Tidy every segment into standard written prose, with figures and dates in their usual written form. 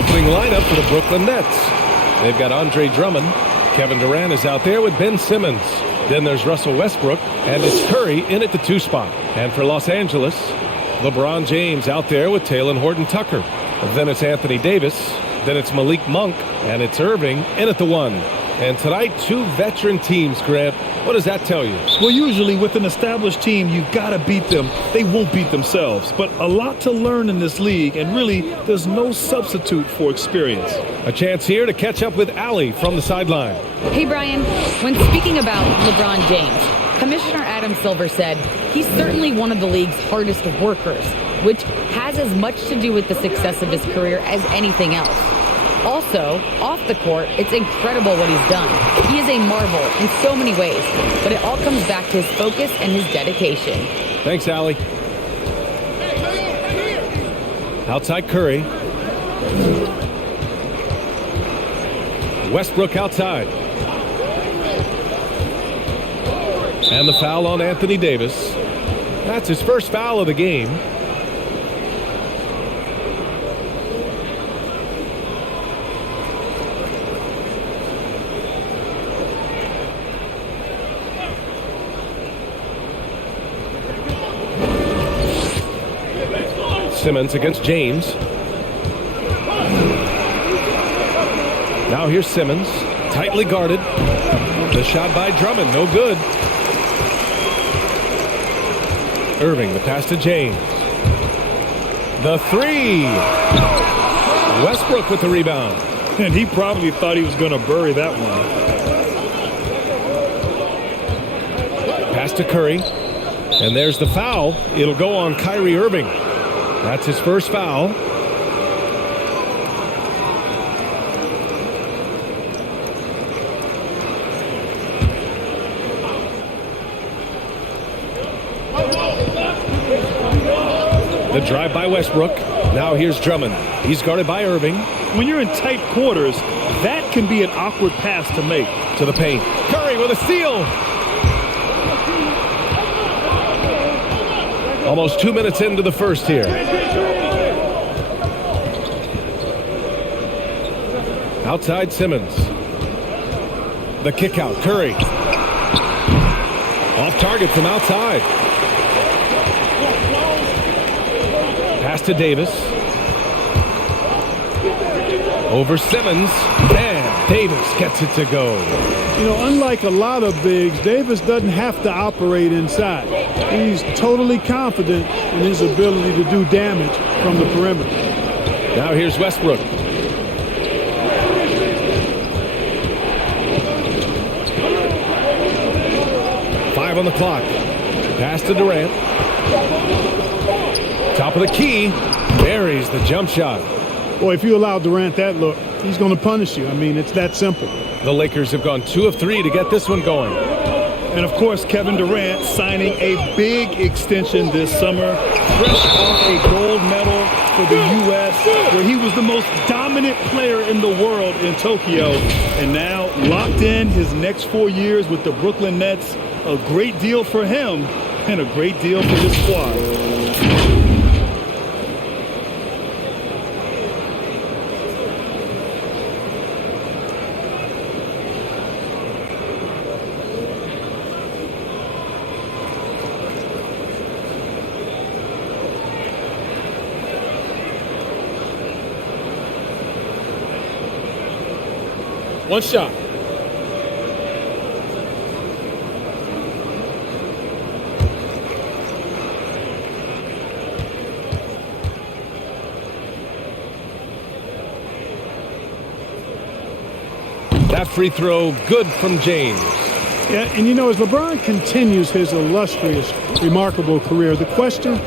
opening lineup for the Brooklyn Nets. They've got Andre Drummond. Kevin Durant is out there with Ben Simmons. Then there's Russell Westbrook, and it's Curry in at the 2 spot. And for Los Angeles, LeBron James out there with Talen Horton-Tucker. Then it's Anthony Davis. Then it's Malik Monk, and it's Irving in at the 1. And tonight, 2 veteran teams, Grant. What does that tell you? Well, usually with an established team, you've got to beat them. They won't beat themselves. But a lot to learn in this league, and really, there's no substitute for experience. A chance here to catch up with Allie from the sideline. Hey, Brian. When speaking about LeBron James, Commissioner Adam Silver said he's certainly one of the league's hardest workers, which has as much to do with the success of his career as anything else. Also, off the court, it's incredible what he's done. He is a marvel in so many ways, but it all comes back to his focus and his dedication. Thanks, Allie. Outside Curry. Westbrook outside. And the foul on Anthony Davis. That's his first foul of the game. Simmons against James. Now here's Simmons, tightly guarded. The shot by Drummond, no good. Irving, the pass to James. The 3. Westbrook with the rebound. And he probably thought he was going to bury that one. Pass to Curry. And there's the foul. It'll go on Kyrie Irving. That's his first foul. The drive by Westbrook. Now here's Drummond. He's guarded by Irving. When you're in tight quarters, that can be an awkward pass to make. To the paint. Curry with a steal. Almost 2 minutes into the first here. Outside Simmons. The kick out. Curry. Off target from outside. Pass to Davis. Over Simmons. And Davis gets it to go. You know, unlike a lot of bigs, Davis doesn't have to operate inside. He's totally confident in his ability to do damage from the perimeter. Now here's Westbrook. Five on the clock. Pass to Durant. Top of the key. Buries the jump shot. Boy, if you allow Durant that look, he's going to punish you. I mean, it's that simple. The Lakers have gone 2 of 3 to get this one going. And, of course, Kevin Durant signing a big extension this summer, fresh off a gold medal for the U.S., where he was the most dominant player in the world in Tokyo. And now locked in his next 4 years with the Brooklyn Nets. A great deal for him and a great deal for his squad. One shot. That free throw good from James. Yeah, and you know, as LeBron continues his illustrious, remarkable career, the question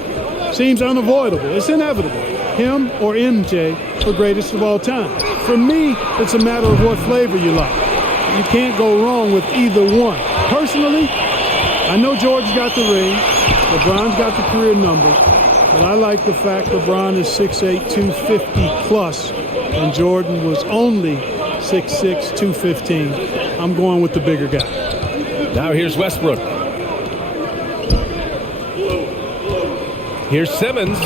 seems unavoidable. It's inevitable. Him or MJ for greatest of all time. For me, it's a matter of what flavor you like. You can't go wrong with either one. Personally, I know Jordan's got the ring, LeBron's got the career numbers, but I like the fact LeBron is 6'8", 250 plus, and Jordan was only 6'6", 215. I'm going with the bigger guy. Now here's Westbrook. Here's Simmons.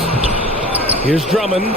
Here's Drummond.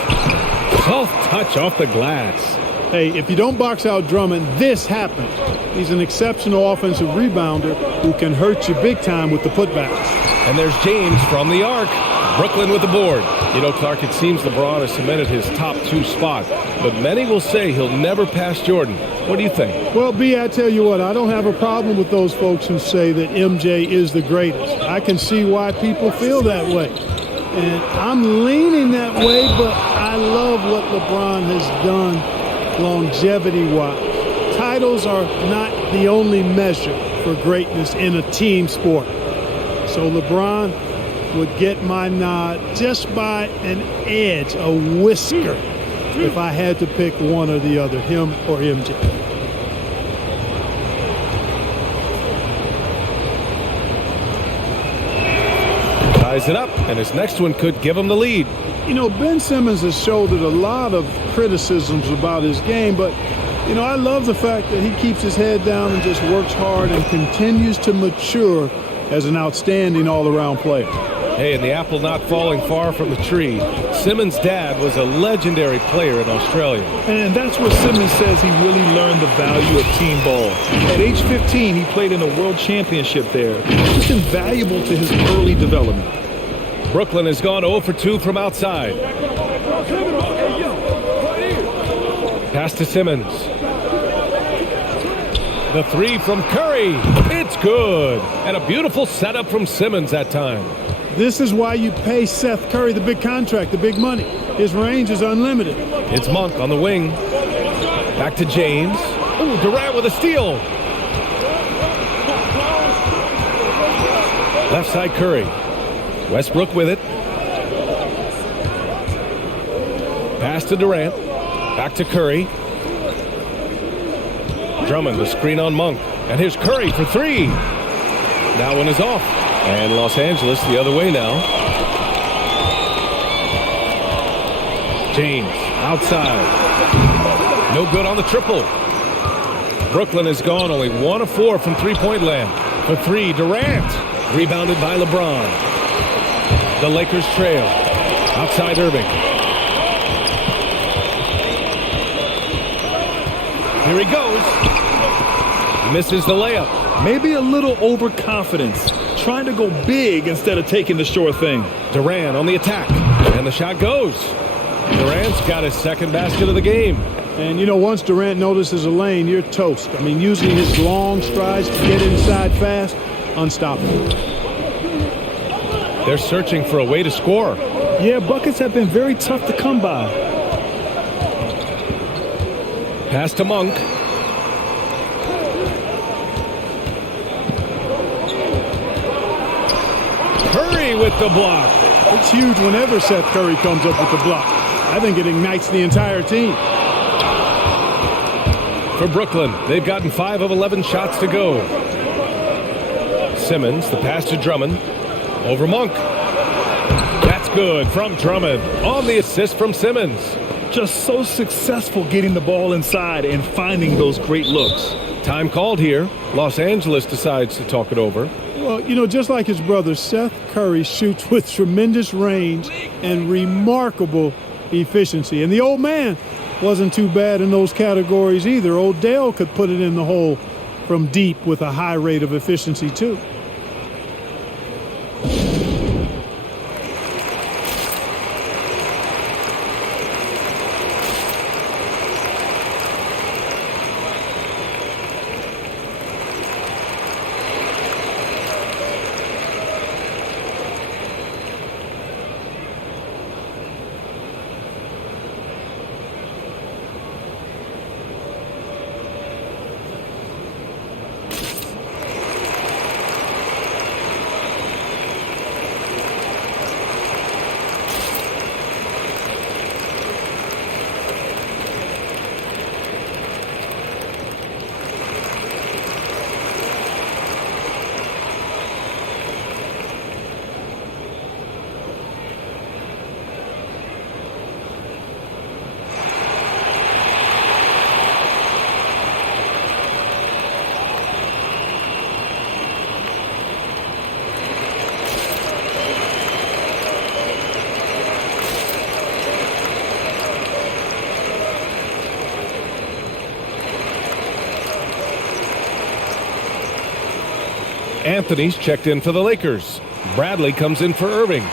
Soft touch off the glass. Hey, if you don't box out Drummond, this happens. He's an exceptional offensive rebounder who can hurt you big time with the putbacks. And there's James from the arc. Brooklyn with the board. You know, Clark, it seems LeBron has cemented his top 2 spot, but many will say he'll never pass Jordan. What do you think? Well, B, I tell you what, I don't have a problem with those folks who say that MJ is the greatest. I can see why people feel that way. And I'm leaning that way, but I love what LeBron has done longevity-wise. Titles are not the only measure for greatness in a team sport. So LeBron would get my nod just by an edge, a whisker, if I had to pick one or the other, him or MJ. Ties it up, and his next one could give him the lead. You know, Ben Simmons has shouldered a lot of criticisms about his game, but, you know, I love the fact that he keeps his head down and just works hard and continues to mature as an outstanding all-around player. Hey, and the apple not falling far from the tree. Simmons' dad was a legendary player in Australia. And that's where Simmons says he really learned the value of team ball. At age 15, he played in a world championship there. Just invaluable to his early development. Brooklyn has gone 0 for 2 from outside. Pass to Simmons. The 3 from Curry. It's good. And a beautiful setup from Simmons that time. This is why you pay Seth Curry the big contract, the big money. His range is unlimited. It's Monk on the wing. Back to James. Ooh, Durant with a steal. Left side Curry. Westbrook with it. Pass to Durant. Back to Curry. Drummond, the screen on Monk. And here's Curry for 3. That one is off. And Los Angeles the other way now. James outside. No good on the triple. Brooklyn has gone only 1 of 4 from three-point land. For 3, Durant. Rebounded by LeBron. The Lakers trail. Outside Irving. Here he goes. Misses the layup. Maybe a little overconfidence. Trying to go big instead of taking the sure thing. Durant on the attack. And the shot goes. Durant's got his second basket of the game. And, you know, once Durant notices a lane, you're toast. I mean, using his long strides to get inside fast, unstoppable. They're searching for a way to score. Yeah, buckets have been very tough to come by. Pass to Monk. Curry with the block. It's huge whenever Seth Curry comes up with the block. I think it ignites the entire team. For Brooklyn, they've gotten 5 of 11 shots to go. Simmons, the pass to Drummond. Over Monk. That's good from Drummond. On the assist from Simmons. Just so successful getting the ball inside and finding those great looks. Time called here. Los Angeles decides to talk it over. Well, you know, just like his brother, Seth Curry shoots with tremendous range and remarkable efficiency. And the old man wasn't too bad in those categories either. Odell could put it in the hole from deep with a high rate of efficiency, too. Anthony's checked in for the Lakers. Bradley comes in for Irving.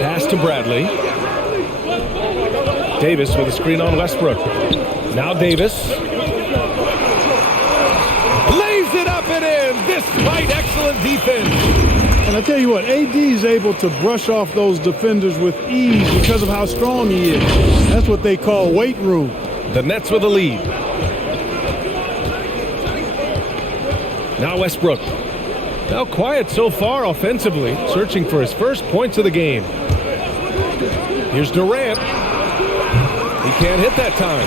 Pass to Bradley. Davis with a screen on Westbrook. Now Davis. Lays it up and in despite excellent defense. And I tell you what, AD is able to brush off those defenders with ease because of how strong he is. That's what they call weight room. The Nets with a lead. Now Westbrook. Now quiet so far offensively, searching for his first points of the game. Here's Durant. He can't hit that time.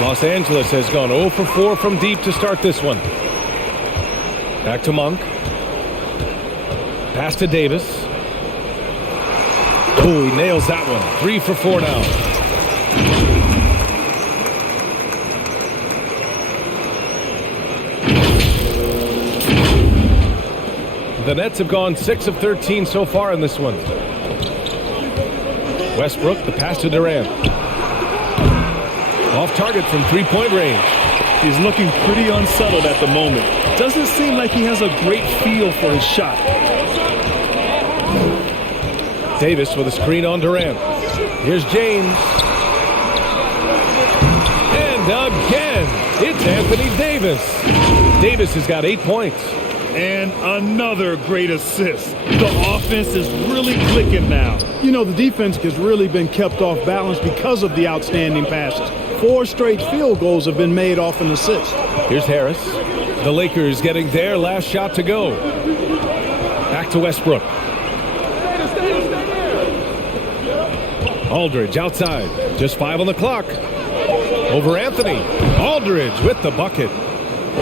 Los Angeles has gone 0 for 4 from deep to start this one. Back to Monk. Pass to Davis. Oh, he nails that one. 3 for 4 now. The Nets have gone 6 of 13 so far in this one. Westbrook, the pass to Durant. Off target from three-point range. He's looking pretty unsettled at the moment. Doesn't seem like he has a great feel for his shot. Davis with a screen on Durant. Here's James. And again, it's Anthony Davis. Davis has got 8 points. And another great assist. The offense is really clicking now. You know, the defense has really been kept off balance because of the outstanding passes. 4 straight field goals have been made off an assist. Here's Harris. The Lakers getting their last shot to go. Back to Westbrook. Aldridge outside. Just 5 on the clock. Over Anthony. Aldridge with the bucket.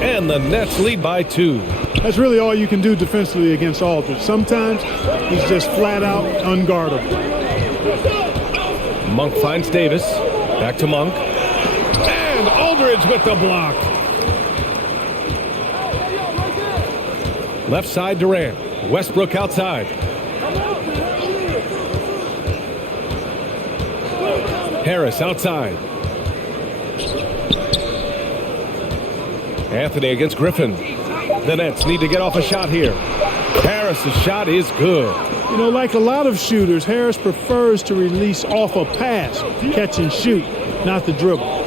And the Nets lead by 2. That's really all you can do defensively against Aldridge. Sometimes he's just flat out unguardable. Monk finds Davis. Back to Monk. And Aldridge with the block. Left side Durant. Westbrook outside. Harris outside. Anthony against Griffin. The Nets need to get off a shot here. Harris's shot is good. You know, like a lot of shooters, Harris prefers to release off a pass, catch and shoot, not the dribble.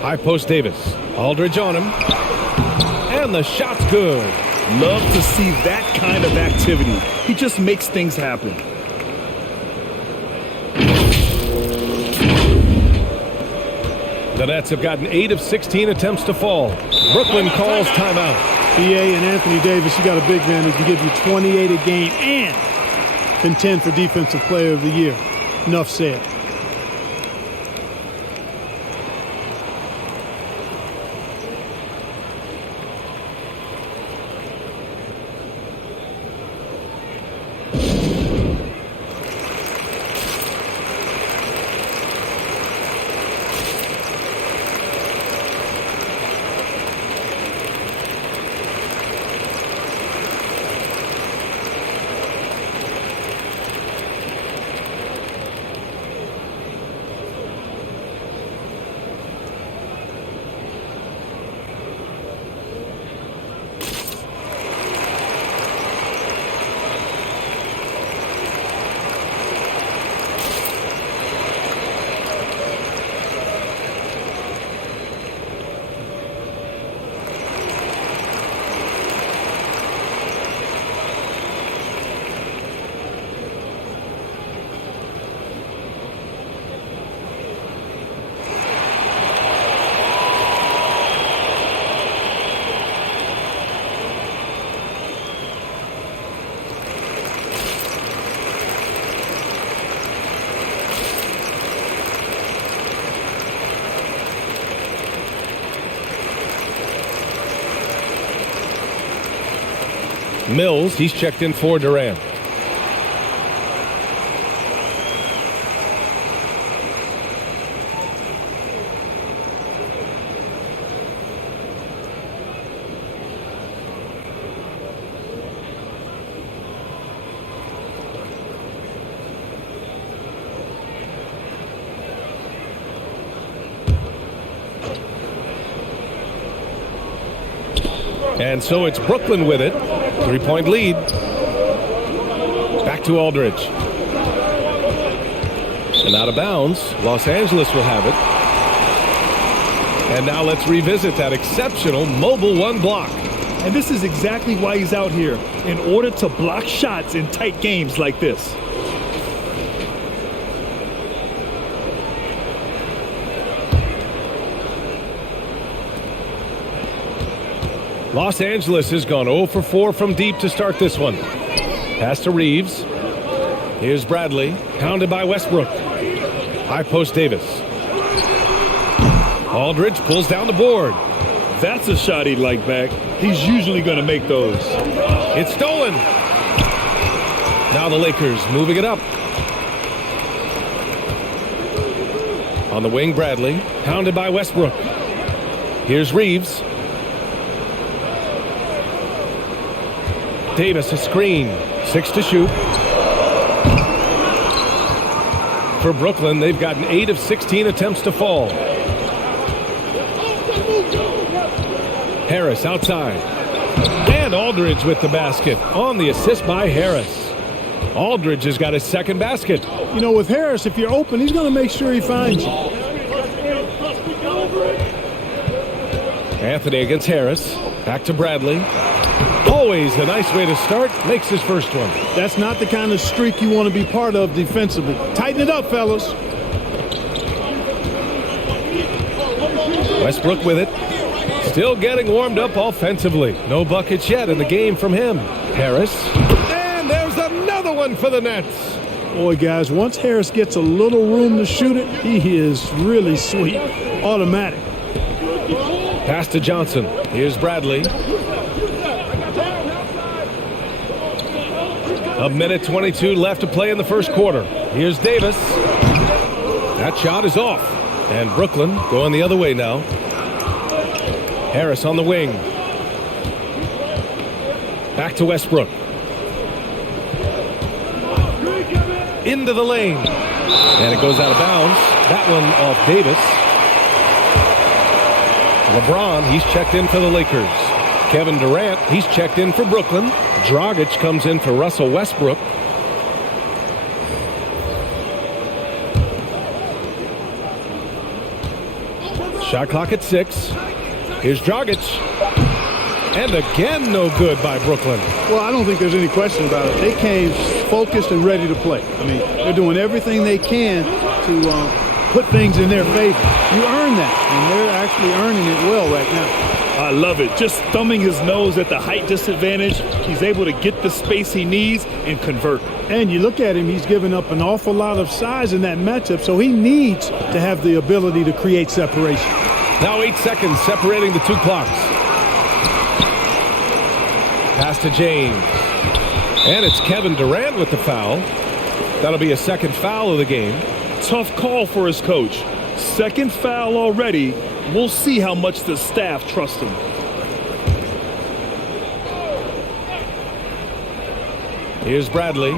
High post Davis. Aldridge on him. And the shot's good. Love to see that kind of activity. He just makes things happen. The Nets have gotten 8 of 16 attempts to fall. Brooklyn calls timeout. BA and Anthony Davis, you got a big man who can give you 28 a game and contend for Defensive Player of the Year. Enough said. Mills, he's checked in for Durant. And so it's Brooklyn with it. 3-point lead. Back to Aldridge. And out of bounds. Los Angeles will have it. And now let's revisit that exceptional mobile one block. And this is exactly why he's out here, in order to block shots in tight games like this. Los Angeles has gone 0 for 4 from deep to start this one. Pass to Reeves. Here's Bradley, pounded by Westbrook. High post Davis. Aldridge pulls down the board. That's a shot he'd like back. He's usually going to make those. It's stolen. Now the Lakers moving it up. On the wing, Bradley, pounded by Westbrook. Here's Reeves. Davis, a screen. 6 to shoot. For Brooklyn, they've gotten 8 of 16 attempts to fall. Harris outside. And Aldridge with the basket on the assist by Harris. Aldridge has got his second basket. You know, with Harris, if you're open, he's going to make sure he finds you. Anthony against Harris. Back to Bradley. Always a nice way to start. Makes his first one. That's not the kind of streak you want to be part of defensively. Tighten it up, fellas. Westbrook with it. Still getting warmed up offensively. No buckets yet in the game from him. Harris. And there's another one for the Nets. Boy, guys, once Harris gets a little room to shoot it, he is really sweet. Automatic. Pass to Johnson. Here's Bradley. A minute 22 left to play in the first quarter. Here's Davis. That shot is off. And Brooklyn going the other way now. Harris on the wing. Back to Westbrook. Into the lane. And it goes out of bounds. That one off Davis. LeBron, he's checked in for the Lakers. Kevin Durant, he's checked in for Brooklyn. Dragic comes in for Russell Westbrook. Shot clock at 6. Here's Dragic. And again, no good by Brooklyn. Well, I don't think there's any question about it. They came focused and ready to play. I mean, they're doing everything they can to put things in their favor. You earn that, and they're actually earning it well right now. I love it. Just thumbing his nose at the height disadvantage, he's able to get the space he needs and convert. And you look at him, he's given up an awful lot of size in that matchup, so he needs to have the ability to create separation. Now 8 seconds separating the two clocks. Pass to James. And it's Kevin Durant with the foul. That'll be a second foul of the game. Tough call for his coach. Second foul already. We'll see how much the staff trusts him. Here's Bradley.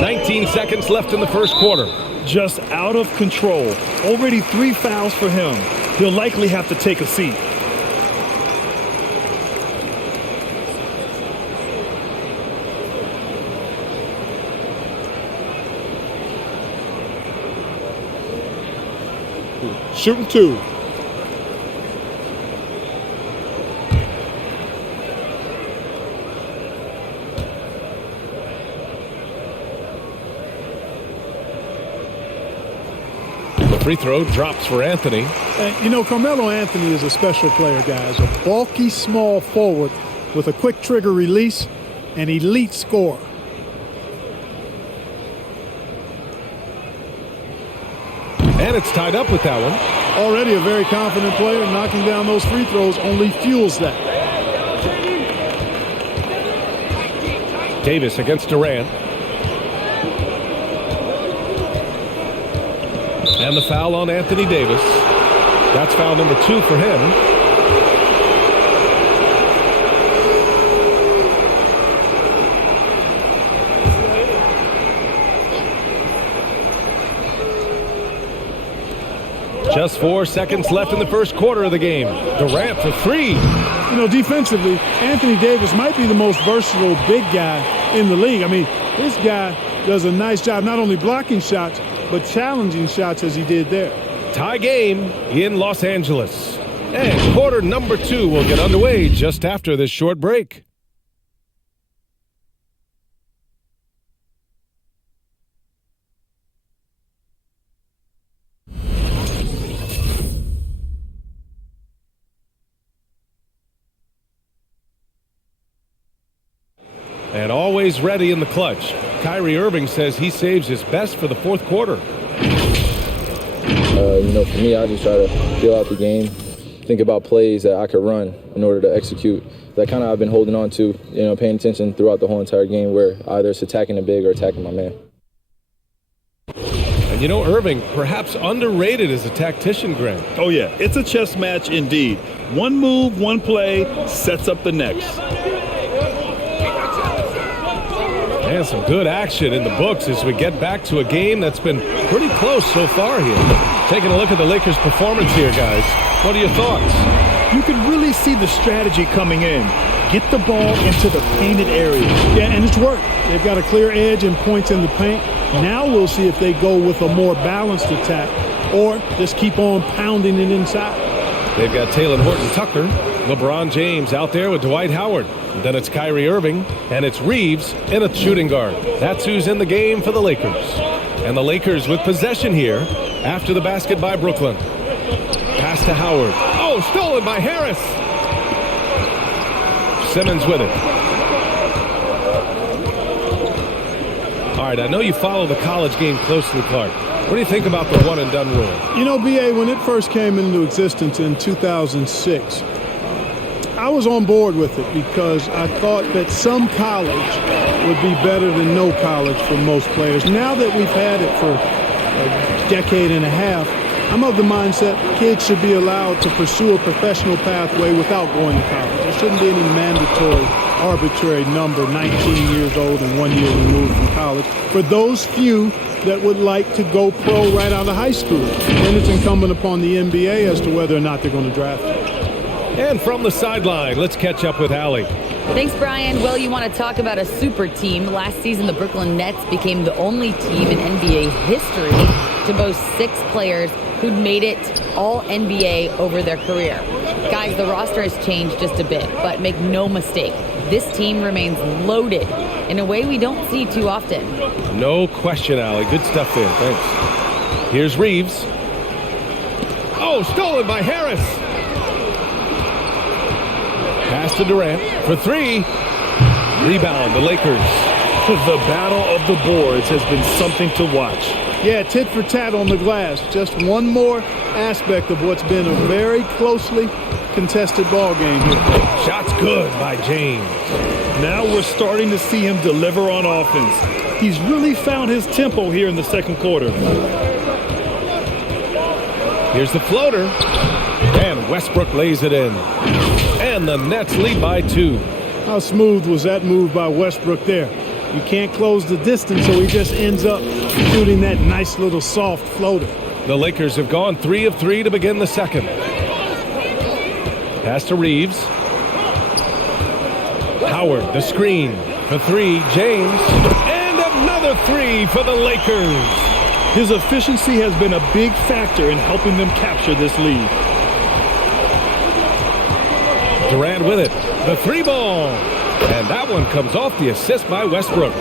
19 seconds left in the first quarter. Just out of control. Already 3 fouls for him. He'll likely have to take a seat. Shooting 2. The free throw drops for Anthony. And, you know, Carmelo Anthony is a special player, guys. A bulky, small forward with a quick trigger release, an elite scorer. And it's tied up with that one. Already a very confident player. Knocking down those free throws only fuels that. Davis against Durant. And the foul on Anthony Davis. That's foul number 2 for him. Just 4 seconds left in the first quarter of the game. Durant for three. You know, defensively, Anthony Davis might be the most versatile big guy in the league. I mean, this guy does a nice job not only blocking shots, but challenging shots as he did there. Tie game in Los Angeles. And quarter number 2 will get underway just after this short break. And always ready in the clutch. Kyrie Irving says he saves his best for the fourth quarter. For me, I just try to feel out the game, think about plays that I could run in order to execute. That kind of I've been holding on to, paying attention throughout the whole entire game where either it's attacking the big or attacking my man. And Irving, perhaps underrated as a tactician, Grant. Oh, yeah, it's a chess match indeed. One move, one play sets up the next. And some good action in the books as we get back to a game that's been pretty close so far here. Taking a look at the Lakers' performance here, guys. What are your thoughts? You can really see the strategy coming in. Get the ball into the painted area. Yeah, and it's worked. They've got a clear edge and points in the paint. Now we'll see if they go with a more balanced attack or just keep on pounding it inside. They've got Talen Horton-Tucker, LeBron James out there with Dwight Howard. Then it's Kyrie Irving, and it's Reeves in a shooting guard. That's who's in the game for the Lakers. And the Lakers with possession here after the basket by Brooklyn. Pass to Howard. Oh, stolen by Harris. Simmons with it. All right, I know you follow the college game closely, Clark. What do you think about the one-and-done rule? B.A., when it first came into existence in 2006, I was on board with it because I thought that some college would be better than no college for most players. Now that we've had it for a decade and a half, I'm of the mindset kids should be allowed to pursue a professional pathway without going to college. There shouldn't be any mandatory, arbitrary number, 19 years old and 1 year removed from college. For those few that would like to go pro right out of high school, then it's incumbent upon the NBA as to whether or not they're going to draft it. And from the sideline, let's catch up with Allie. Thanks, Brian. Well, you want to talk about a super team. Last season, the Brooklyn Nets became the only team in NBA history to boast 6 players who'd made it all NBA over their career. Guys, the roster has changed just a bit, but make no mistake, this team remains loaded in a way we don't see too often. No question, Allie. Good stuff there. Thanks. Here's Reeves. Oh, stolen by Harris. Pass to Durant for three. Rebound, the Lakers. The battle of the boards has been something to watch. Yeah, tit for tat on the glass. Just one more aspect of what's been a very closely contested ball game here. Shot's good by James. Now we're starting to see him deliver on offense. He's really found his tempo here in the second quarter. Here's the floater. And Westbrook lays it in. And the Nets lead by 2. How smooth was that move by Westbrook there? You can't close the distance, so he just ends up shooting that nice little soft floater. The Lakers have gone 3 of 3 to begin the second. Pass to Reeves. Howard, the screen for 3. James. And another 3 for the Lakers. His efficiency has been a big factor in helping them capture this lead. Durant with it. The 3 ball. And that one comes off the assist by Westbrook.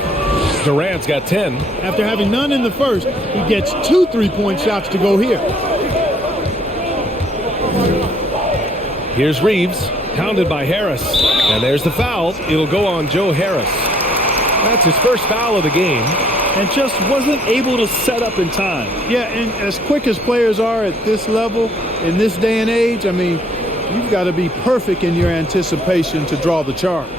Durant's got 10. After having none in the first, he gets 2 3-point shots to go here. Here's Reeves, pounded by Harris. And there's the foul. It'll go on Joe Harris. That's his first foul of the game. And just wasn't able to set up in time. Yeah, and as quick as players are at this level, in this day and age, I mean, you've got to be perfect in your anticipation to draw the charge.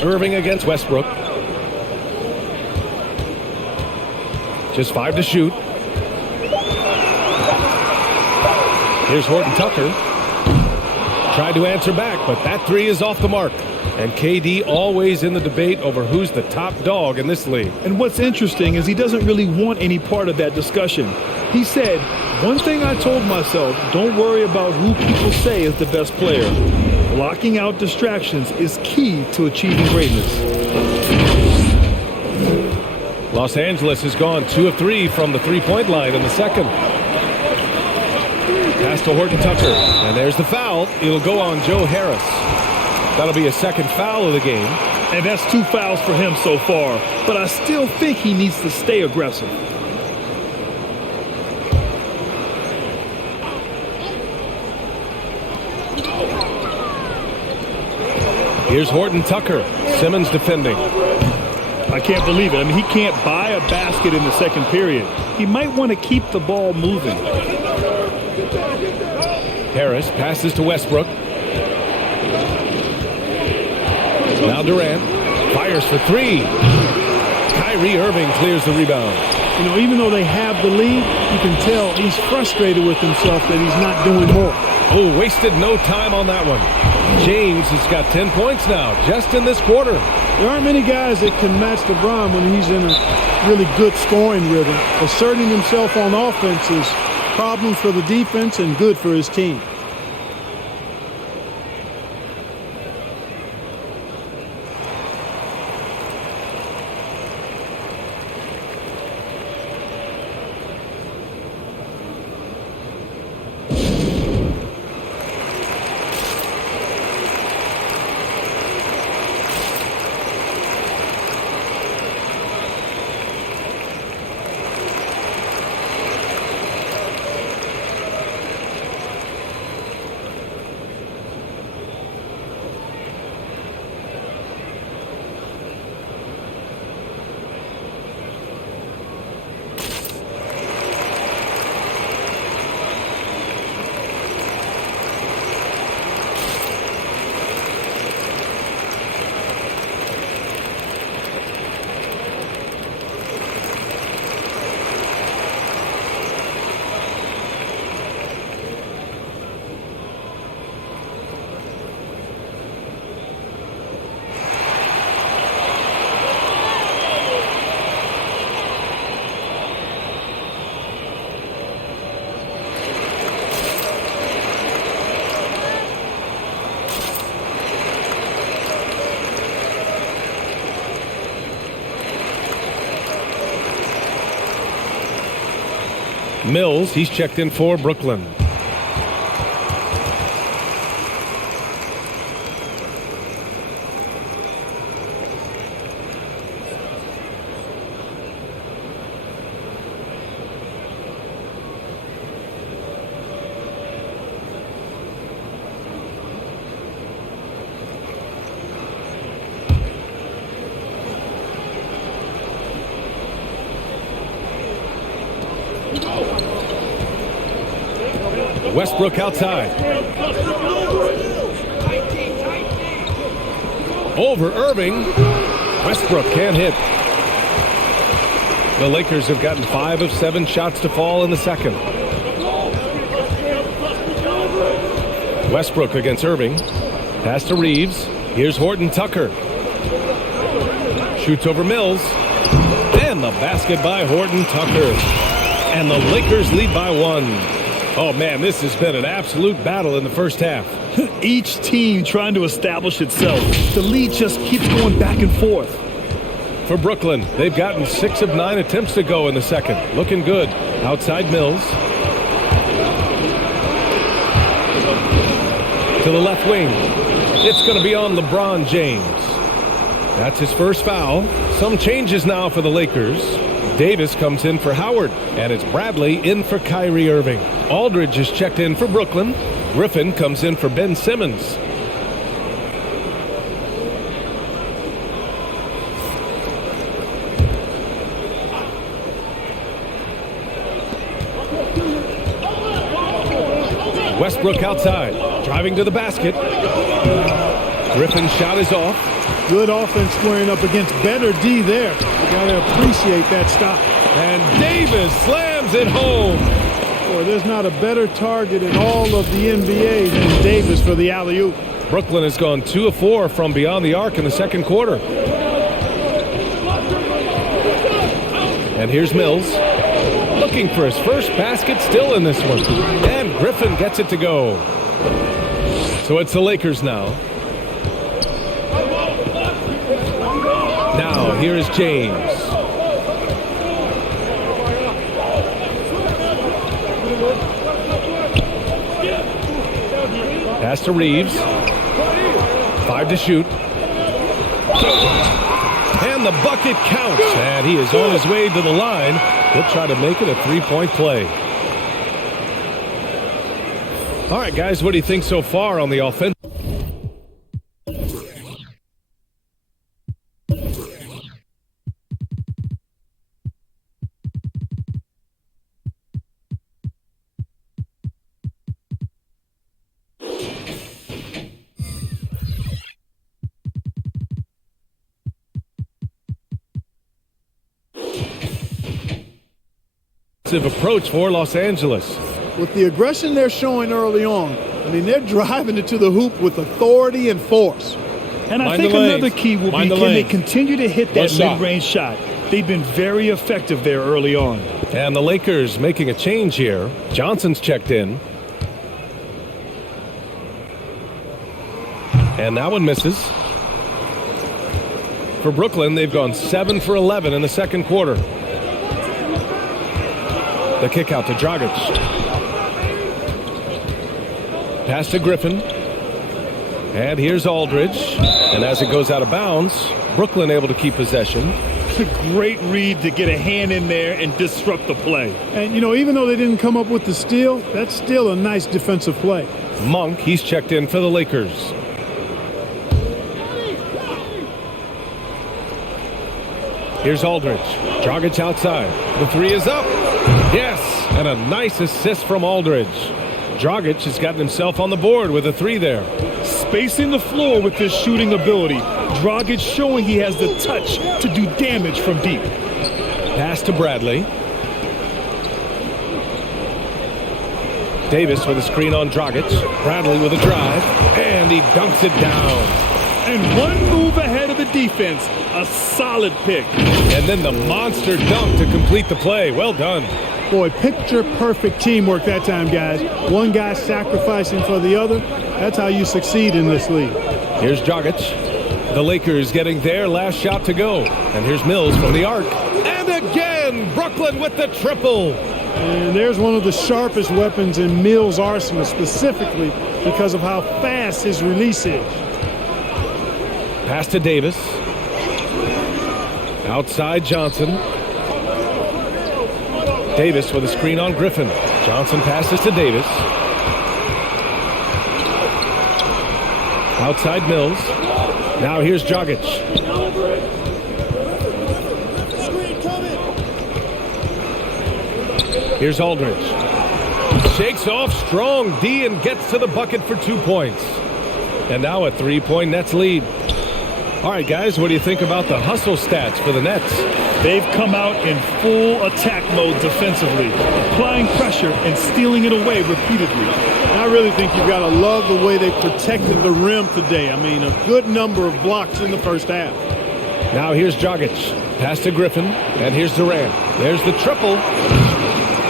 Irving against Westbrook. Just 5 to shoot. Here's Horton-Tucker. Tried to answer back, but that 3 is off the mark. And KD always in the debate over who's the top dog in this league. And what's interesting is he doesn't really want any part of that discussion. He said, one thing I told myself, don't worry about who people say is the best player. Blocking out distractions is key to achieving greatness. Los Angeles has gone 2 of 3 from the three-point line in the second. Pass to Horton Tucker. And there's the foul. It'll go on Joe Harris. That'll be a second foul of the game. And that's 2 fouls for him so far. But I still think he needs to stay aggressive. Here's Horton Tucker. Simmons defending. I can't believe it. I mean, he can't buy a basket in the second period. He might want to keep the ball moving. Harris passes to Westbrook. Now Durant fires for 3. Kyrie Irving clears the rebound. You know, even though they have the lead, you can tell he's frustrated with himself that he's not doing more. Oh, wasted no time on that one. James has got 10 points now, just in this quarter. There aren't many guys that can match LeBron when he's in a really good scoring rhythm. Asserting himself on offense is problems for the defense and good for his team. Mills, he's checked in for Brooklyn. Westbrook outside. Over Irving. Westbrook can't hit. The Lakers have gotten 5 of 7 shots to fall in the second. Westbrook against Irving. Pass to Reeves. Here's Horton Tucker. Shoots over Mills. And the basket by Horton Tucker. And the Lakers lead by 1. Oh, man, this has been an absolute battle in the first half. Each team trying to establish itself. The lead just keeps going back and forth. For Brooklyn, they've gotten 6 of 9 attempts to go in the second. Looking good. Outside Mills. To the left wing. It's going to be on LeBron James. That's his first foul. Some changes now for the Lakers. Davis comes in for Howard, and it's Bradley in for Kyrie Irving. Aldridge is checked in for Brooklyn. Griffin comes in for Ben Simmons. Westbrook outside, driving to the basket. Griffin's shot is off. Good offense squaring up against better D there. You got to appreciate that stop. And Davis slams it home. Boy, there's not a better target in all of the NBA than Davis for the alley-oop. Brooklyn has gone 2 of 4 from beyond the arc in the second quarter. And here's Mills, looking for his first basket, still in this one. And Griffin gets it to go. So it's the Lakers now. Now, here's James. Pass to Reeves. 5 to shoot. And the bucket counts. And he is on his way to the line. He'll try to make it a three-point play. All right, guys, what do you think so far on the offense? Approach for Los Angeles. With the aggression they're showing early on, I mean, they're driving it to the hoop with authority and force. And I think another key will be, can they continue to hit that mid-range shot? They've been very effective there early on. And the Lakers making a change here. Johnson's checked in. And that one misses. For Brooklyn, they've gone 7 for 11 in the second quarter. The kick out to Dragic. Pass to Griffin. And here's Aldridge. And as it goes out of bounds, Brooklyn able to keep possession. It's a great read to get a hand in there and disrupt the play. And, you know, even though they didn't come up with the steal, that's still a nice defensive play. Monk, he's checked in for the Lakers. Here's Aldridge. Dragic outside. The three is up. Yes, and a nice assist from Aldridge. Dragic has gotten himself on the board with a three there. Spacing the floor with his shooting ability. Dragic showing he has the touch to do damage from deep. Pass to Bradley. Davis with a screen on Dragic. Bradley with a drive, and he dunks it down. And one move ahead of the defense. A solid pick. And then the monster dunk to complete the play. Well done. Boy, picture-perfect teamwork that time, guys. One guy sacrificing for the other. That's how you succeed in this league. Here's Dragic. The Lakers getting their last shot to go. And here's Mills from the arc. And again, Brooklyn with the triple. And there's one of the sharpest weapons in Mills' arsenal, specifically because of how fast his release is. Pass to Davis. Outside Johnson. Davis with a screen on Griffin. Johnson passes to Davis. Outside Mills. Now here's Dragic. Here's Aldridge. Shakes off strong D and gets to the bucket for 2 points. And now a 3-point Nets lead. All right, guys, what do you think about the hustle stats for the Nets? They've come out in full attack mode defensively, applying pressure and stealing it away repeatedly. I really think you've got to love the way they protected the rim today. I mean, a good number of blocks in the first half. Now here's Dragic. Pass to Griffin, and here's Durant. There's the triple.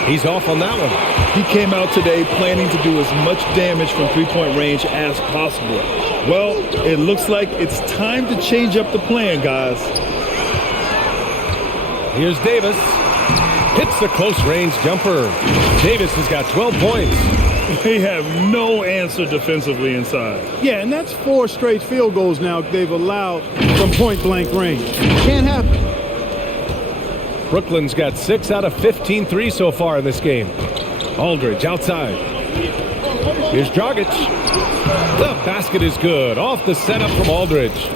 He's off on that one. He came out today planning to do as much damage from three-point range as possible. Well, it looks like it's time to change up the plan, guys. Here's Davis. Hits the close-range jumper. Davis has got 12 points. They have no answer defensively inside. Yeah, and that's 4 straight field goals now they've allowed from point-blank range. Can't happen. Brooklyn's got 6 out of 15 threes so far in this game. Aldridge outside. Here's Dragic. The basket is good. Off the setup from Aldridge.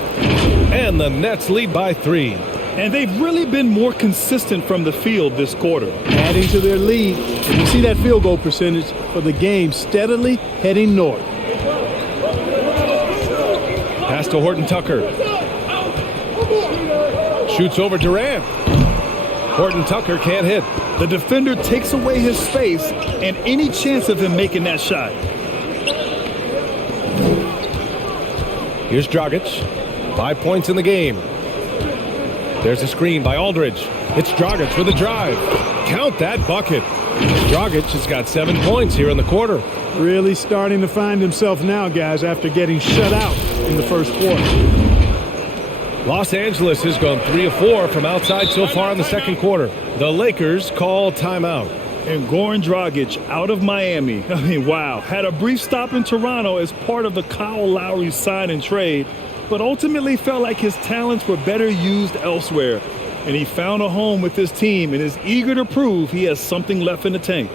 And the Nets lead by 3. And they've really been more consistent from the field this quarter. Adding to their lead. And you see that field goal percentage for the game steadily heading north. Pass to Horton Tucker. Shoots over Durant. Horton Tucker can't hit. The defender takes away his space and any chance of him making that shot. Here's Dragic. 5 points in the game. There's a screen by Aldridge. It's Dragic with a drive. Count that bucket. Dragic has got 7 points here in the quarter. Really starting to find himself now, guys, after getting shut out in the first quarter. Los Angeles has gone 3 of 4 from outside so far in the second quarter. The Lakers call timeout. And Goran Dragic out of Miami. I mean, wow. Had a brief stop in Toronto as part of the Kyle Lowry sign and trade, but ultimately felt like his talents were better used elsewhere. And he found a home with his team and is eager to prove he has something left in the tank.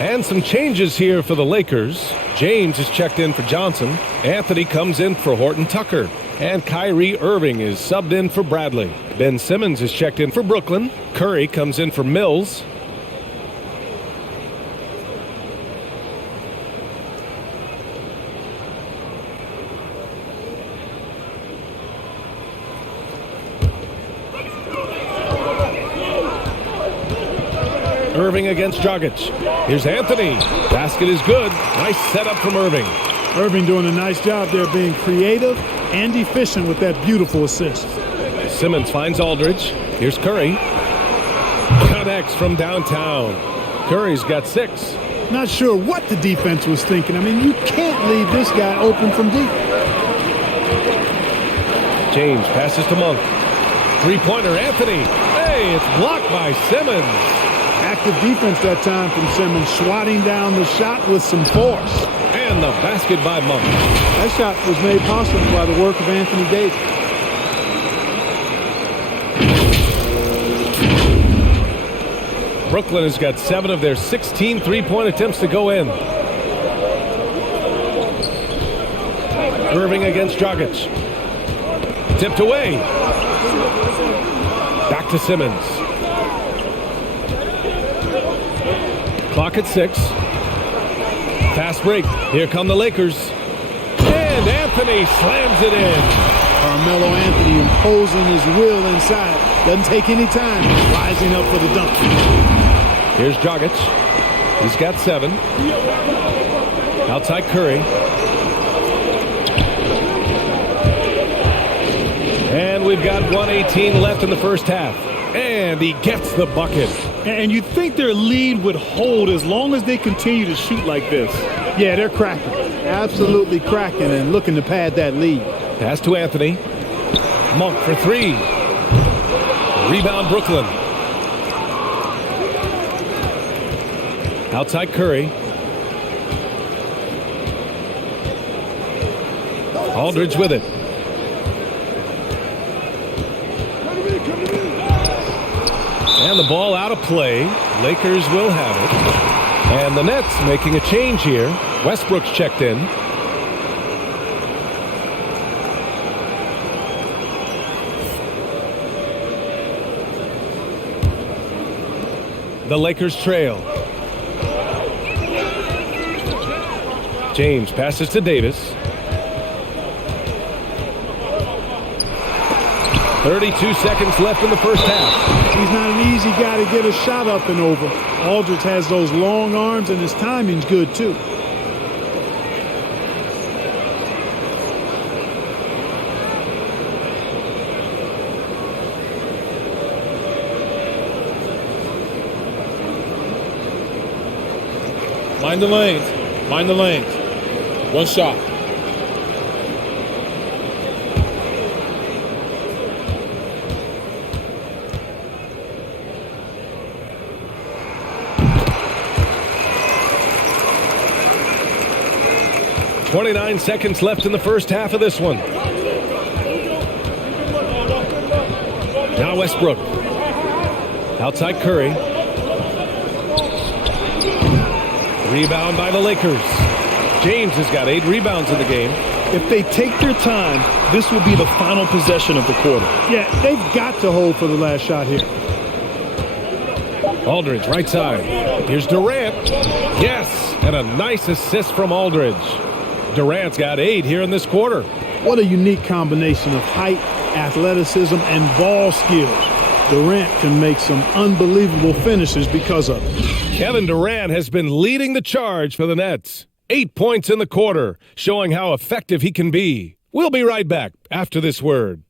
And some changes here for the Lakers. James is checked in for Johnson. Anthony comes in for Horton Tucker. And Kyrie Irving is subbed in for Bradley. Ben Simmons is checked in for Brooklyn. Curry comes in for Mills. Irving against Dragic. Here's Anthony. Basket is good. Nice setup from Irving. Irving doing a nice job there being creative and efficient with that beautiful assist. Simmons finds Aldridge. Here's Curry. Connects from downtown. Curry's got 6. Not sure what the defense was thinking. I mean, you can't leave this guy open from deep. James passes to Monk. Three-pointer, Anthony. Hey, it's blocked by Simmons. Active defense that time from Simmons, swatting down the shot with some force. And the basket by Monk. That shot was made possible by the work of Anthony Davis. Brooklyn has got 7 of their 16 three-point attempts to go in. Irving against Dragic. Tipped away. Back to Simmons. Clock at 6. Fast break. Here come the Lakers. And Anthony slams it in. Carmelo Anthony imposing his will inside. Doesn't take any time. Rising up for the dunk. Here's Dragic. He's got 7. Outside Curry. And we've got 1:18 left in the first half. And he gets the bucket. And you'd think their lead would hold as long as they continue to shoot like this. Yeah, they're cracking. Absolutely cracking and looking to pad that lead. Pass to Anthony. Monk for 3. Rebound Brooklyn. Outside Curry. Aldridge with it. And the ball out of play. Lakers will have it. And the Nets making a change here. Westbrook's checked in. The Lakers trail. James passes to Davis. 32 seconds left in the first half. He's not an easy guy to get a shot up and over. Aldridge has those long arms and his timing's good too. Mind the lanes. Mind the lanes. One shot. .29 seconds left in the first half of this one. Now Westbrook. Outside Curry. Rebound by the Lakers. James has got 8 rebounds in the game. If they take their time, this will be the final possession of the quarter. Yeah, they've got to hold for the last shot here. Aldridge, right side. Here's Durant. Yes, and a nice assist from Aldridge. Durant's got 8 here in this quarter. What a unique combination of height, athleticism, and ball skills. Durant can make some unbelievable finishes because of it. Kevin Durant has been leading the charge for the Nets. 8 points in the quarter, showing how effective he can be. We'll be right back after this word.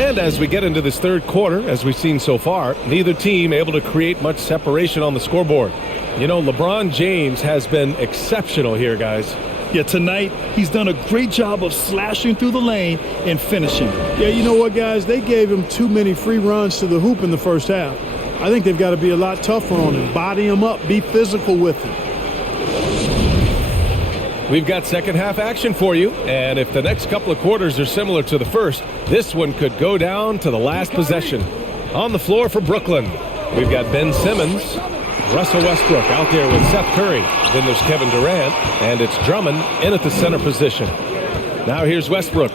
And as we get into this third quarter, as we've seen so far, neither team able to create much separation on the scoreboard. You know, LeBron James has been exceptional here, guys. Yeah, tonight he's done a great job of slashing through the lane and finishing. Yeah, you know what, guys? They gave him too many free runs to the hoop in the first half. I think they've got to be a lot tougher on him. Body him up. Be physical with him. We've got second half action for you, and if the next couple of quarters are similar to the first, this one could go down to the last possession. On the floor for Brooklyn, we've got Ben Simmons, Russell Westbrook out there with Seth Curry. Then there's Kevin Durant, and it's Drummond in at the center position. Now here's Westbrook.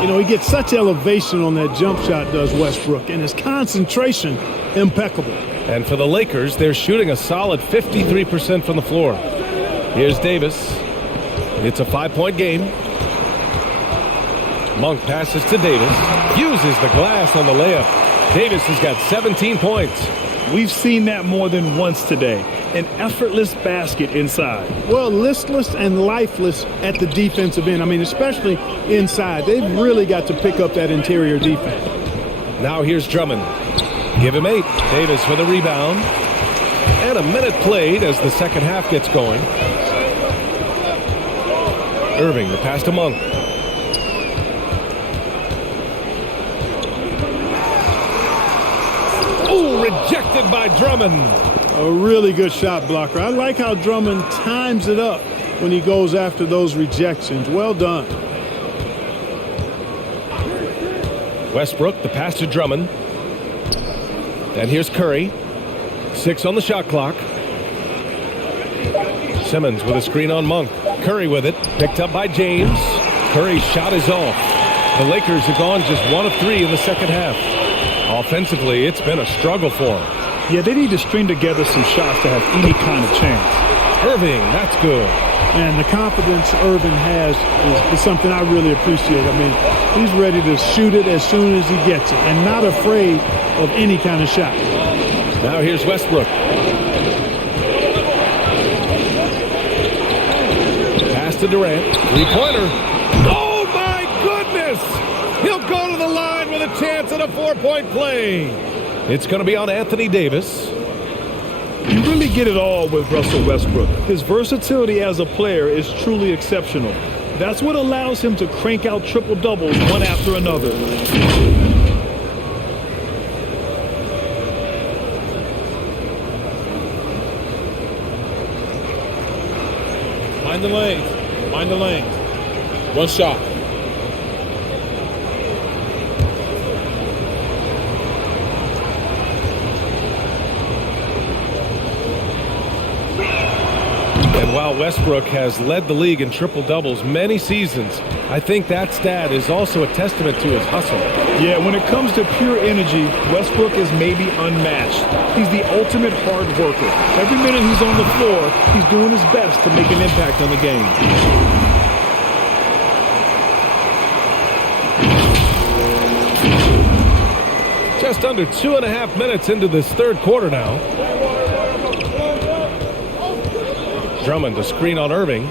You know, he gets such elevation on that jump shot, does Westbrook, and his concentration impeccable. And for the Lakers, they're shooting a solid 53% from the floor. Here's Davis. It's a 5-point game. Monk passes to Davis. Uses the glass on the layup. Davis has got 17 points. We've seen that more than once today. An effortless basket inside. Well, listless and lifeless at the defensive end. I mean, especially inside. They've really got to pick up that interior defense. Now here's Drummond. Give him 8. Davis with a rebound. And a minute played as the second half gets going. Irving, the pass to Monk. Oh, rejected by Drummond. A really good shot blocker. I like how Drummond times it up when he goes after those rejections. Well done. Westbrook, the pass to Drummond. And here's Curry. 6 on the shot clock. Simmons with a screen on Monk. Curry with it. Picked up by James. Curry's shot is off. The Lakers have gone just 1 of 3 in the second half. Offensively, it's been a struggle for them. Yeah, they need to string together some shots to have any kind of chance. Irving, that's good. And the confidence Irving has is something I really appreciate. I mean, he's ready to shoot it as soon as he gets it and not afraid of any kind of shot. Now here's Westbrook. Pass to Durant. 3-pointer. Oh, my goodness! He'll go to the line with a chance at a 4-point play. It's going to be on Anthony Davis. You really get it all with Russell Westbrook. His versatility as a player is truly exceptional. That's what allows him to crank out triple-doubles one after another. Mind the lanes. Mind the lanes. One shot. while Westbrook has led the league in triple-doubles many seasons, I think that stat is also a testament to his hustle. Yeah, when it comes to pure energy, Westbrook is maybe unmatched. He's the ultimate hard worker. Every minute he's on the floor, he's doing his best to make an impact on the game. Just under 2.5 minutes into this third quarter now. Drummond to screen on Irving.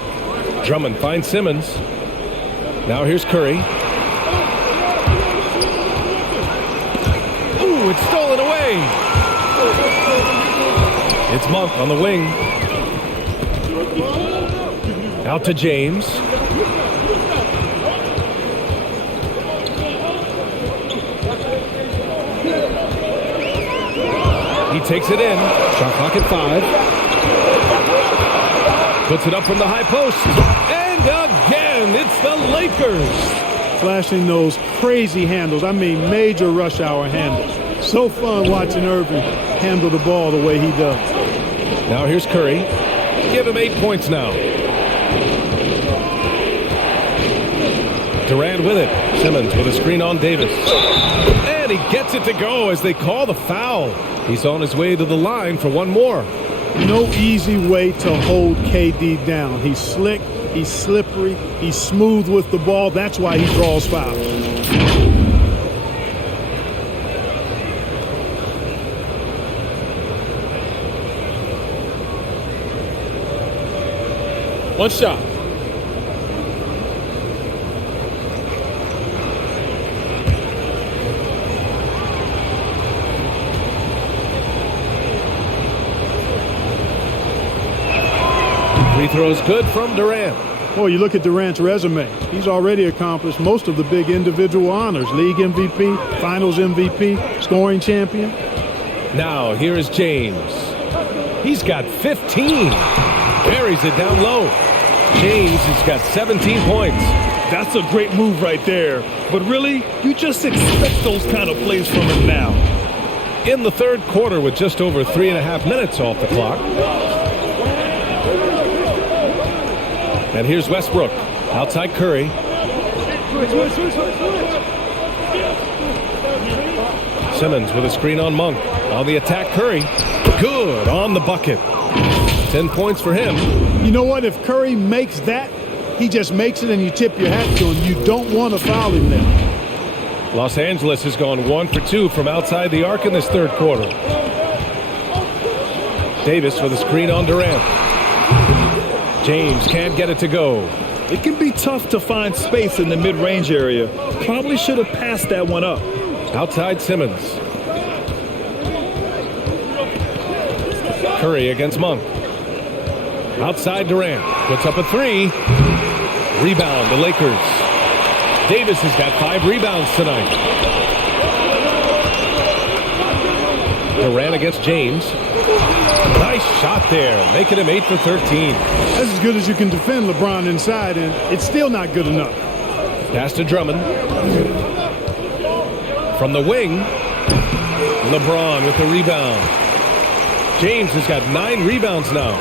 Drummond finds Simmons. Now here's Curry. Ooh, it's stolen away. It's Monk on the wing. Out to James. He takes it in. Shot clock at 5. Puts it up from the high post. And again, it's the Lakers. Flashing those crazy handles. I mean, major rush hour handles. So fun watching Irving handle the ball the way he does. Now here's Curry. Give him 8 points now. Durant with it. Simmons with a screen on Davis. And he gets it to go as they call the foul. He's on his way to the line for one more. No easy way to hold KD down. He's slick, he's slippery, he's smooth with the ball. That's why he draws fouls. One shot. Free throws good from Durant. Boy, you look at Durant's resume. He's already accomplished most of the big individual honors. League MVP, Finals MVP, scoring champion. Now here is James. He's got 15. Carries it down low. James has got 17 points. That's a great move right there. But really, you just expect those kind of plays from him now. In the third quarter with just over 3.5 minutes off the clock. And here's Westbrook. Outside Curry. Simmons with a screen on Monk. On the attack, Curry. Good on the bucket. 10 points for him. You know what? If Curry makes that, he just makes it and you tip your hat to him. You don't want to foul him there. Los Angeles has gone 1 for 2 from outside the arc in this third quarter. Davis with a screen on Durant. James can't get it to go. It can be tough to find space in the mid-range area. Probably should have passed that one up. Outside Simmons. Curry against Monk. Outside Durant. Puts up a 3. Rebound, the Lakers. Davis has got 5 rebounds tonight. Durant against James. Nice shot there, making him 8 for 13. That's as good as you can defend LeBron inside, and it's still not good enough. Pass to Drummond. From the wing, LeBron with the rebound. James has got 9 rebounds now.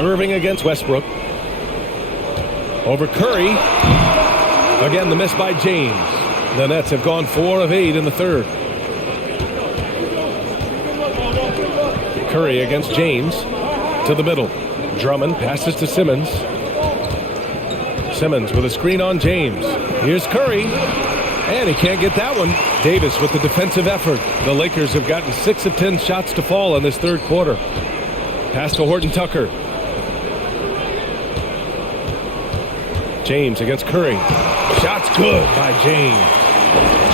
Irving against Westbrook. Over Curry. Again, the miss by James. The Nets have gone 4 of 8 in the third. Curry against James. To the middle. Drummond passes to Simmons. Simmons with a screen on James. Here's Curry. And he can't get that one. Davis with the defensive effort. The Lakers have gotten 6 of 10 shots to fall in this third quarter. Pass to Horton Tucker. James against Curry. Shot's good by James.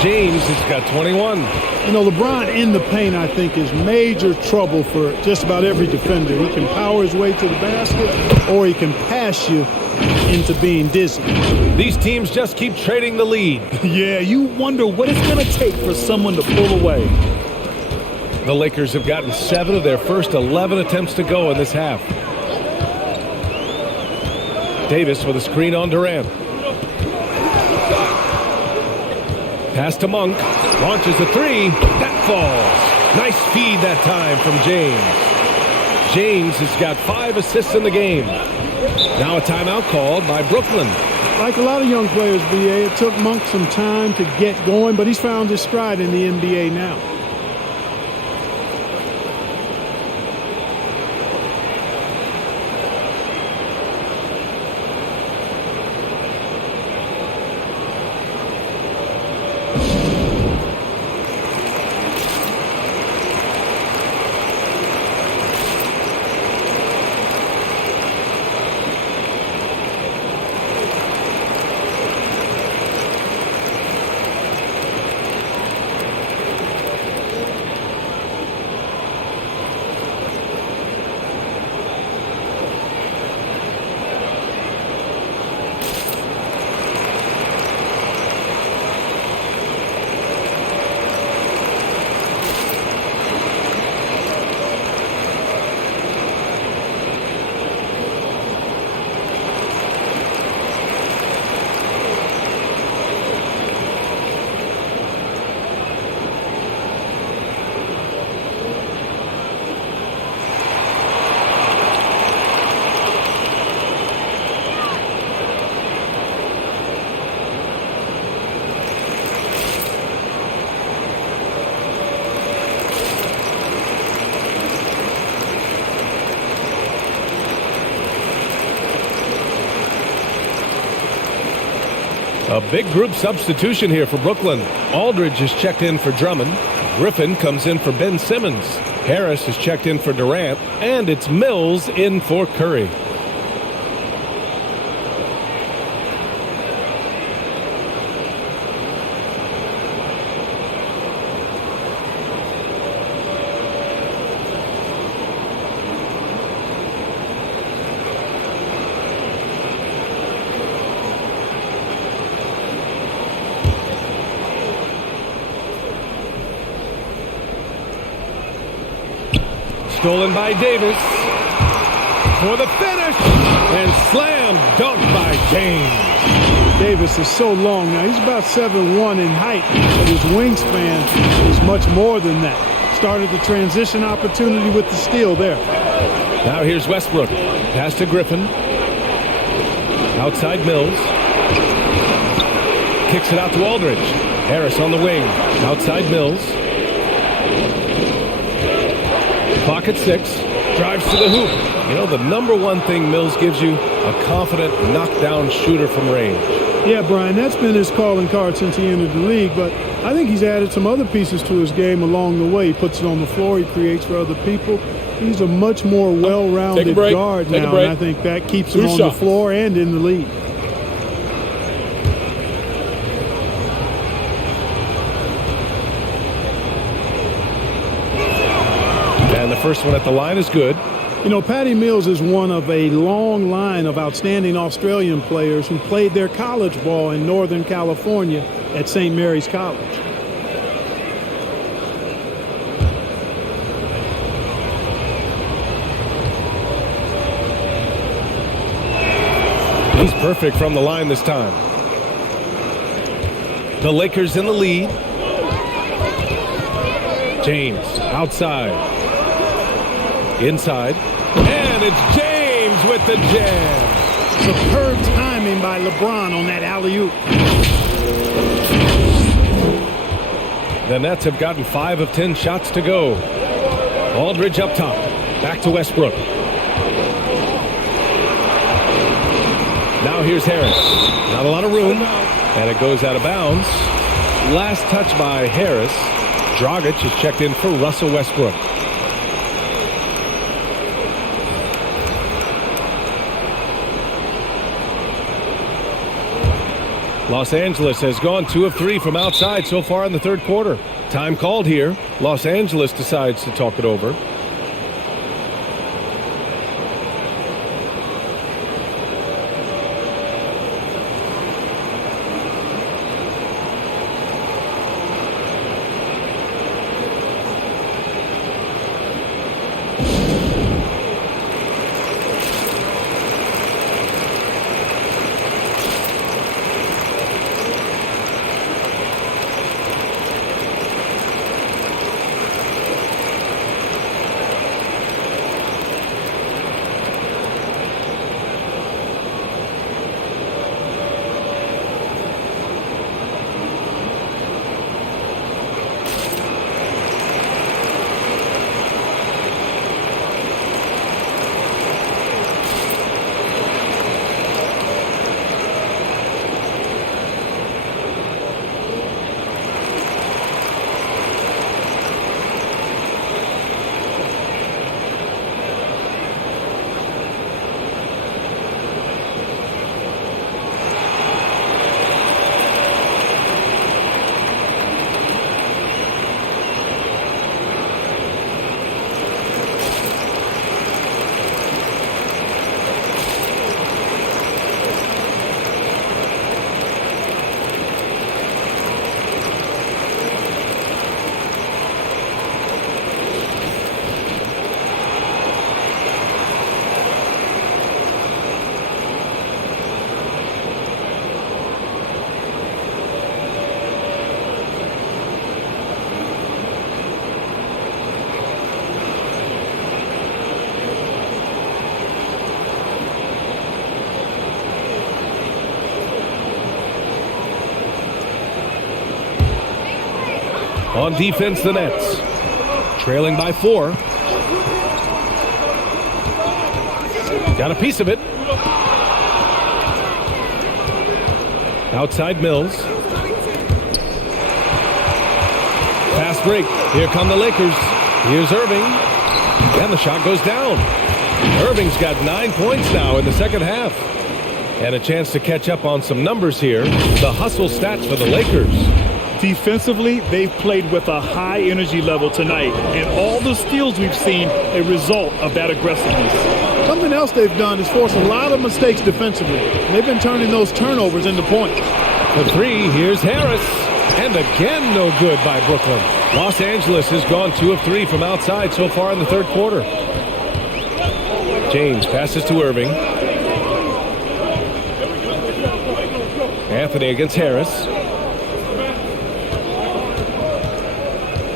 James has got 21. You know, LeBron in the paint, I think, is major trouble for just about every defender. He can power his way to the basket, or he can pass you into being dizzy. These teams just keep trading the lead. Yeah, you wonder what it's going to take for someone to pull away. The Lakers have gotten 7 of their first 11 attempts to go in this half. Davis with a screen on Durant. Pass to Monk. Launches a 3. That falls. Nice feed that time from James. James has got 5 assists in the game. Now a timeout called by Brooklyn. Like a lot of young players, B.A., it took Monk some time to get going, but he's found his stride in the NBA now. A big group substitution here for Brooklyn. Aldridge is checked in for Drummond. Griffin comes in for Ben Simmons. Harris is checked in for Durant. And it's Mills in for Curry. Stolen by Davis for the finish, and slam dunk by James. Davis is so long now. He's about 7'1" in height, but his wingspan is much more than that. Started the transition opportunity with the steal there. Now here's Westbrook. Pass to Griffin. Outside Mills. Kicks it out to Aldridge. Harris on the wing. Outside Mills. Clock at 6. Drives to the hoop. You know, the number one thing Mills gives you, a confident knockdown shooter from range. Yeah, Brian, that's been his calling card since he entered the league, but I think he's added some other pieces to his game along the way. He puts it on the floor. He creates for other people. He's a much more well-rounded guard now, and I think that keeps him on the floor and in the league. And the first one at the line is good. You know, Patty Mills is one of a long line of outstanding Australian players who played their college ball in Northern California at St. Mary's College. He's perfect from the line this time. The Lakers in the lead. James outside. Inside. And it's James with the jam. Superb timing by LeBron on that alley-oop. The Nets have gotten 5 of 10 shots to go. Aldridge up top. Back to Westbrook. Now here's Harris. Not a lot of room. And it goes out of bounds. Last touch by Harris. Dragic is checked in for Russell Westbrook. Los Angeles has gone 2 of 3 from outside so far in the third quarter. Time called here. Los Angeles decides to talk it over. On defense, the Nets. Trailing by 4. Got a piece of it. Outside Mills. Fast break. Here come the Lakers. Here's Irving. And the shot goes down. Irving's got 9 points now in the second half. And a chance to catch up on some numbers here. The hustle stats for the Lakers. Defensively, they've played with a high energy level tonight, and all the steals we've seen a result of that aggressiveness. Something else they've done is force a lot of mistakes defensively. They've been turning those turnovers into points. For 3, here's Harris. And again, no good by Brooklyn. Los Angeles has gone 2 of 3 from outside so far in the third quarter. James passes to Irving. Anthony against Harris.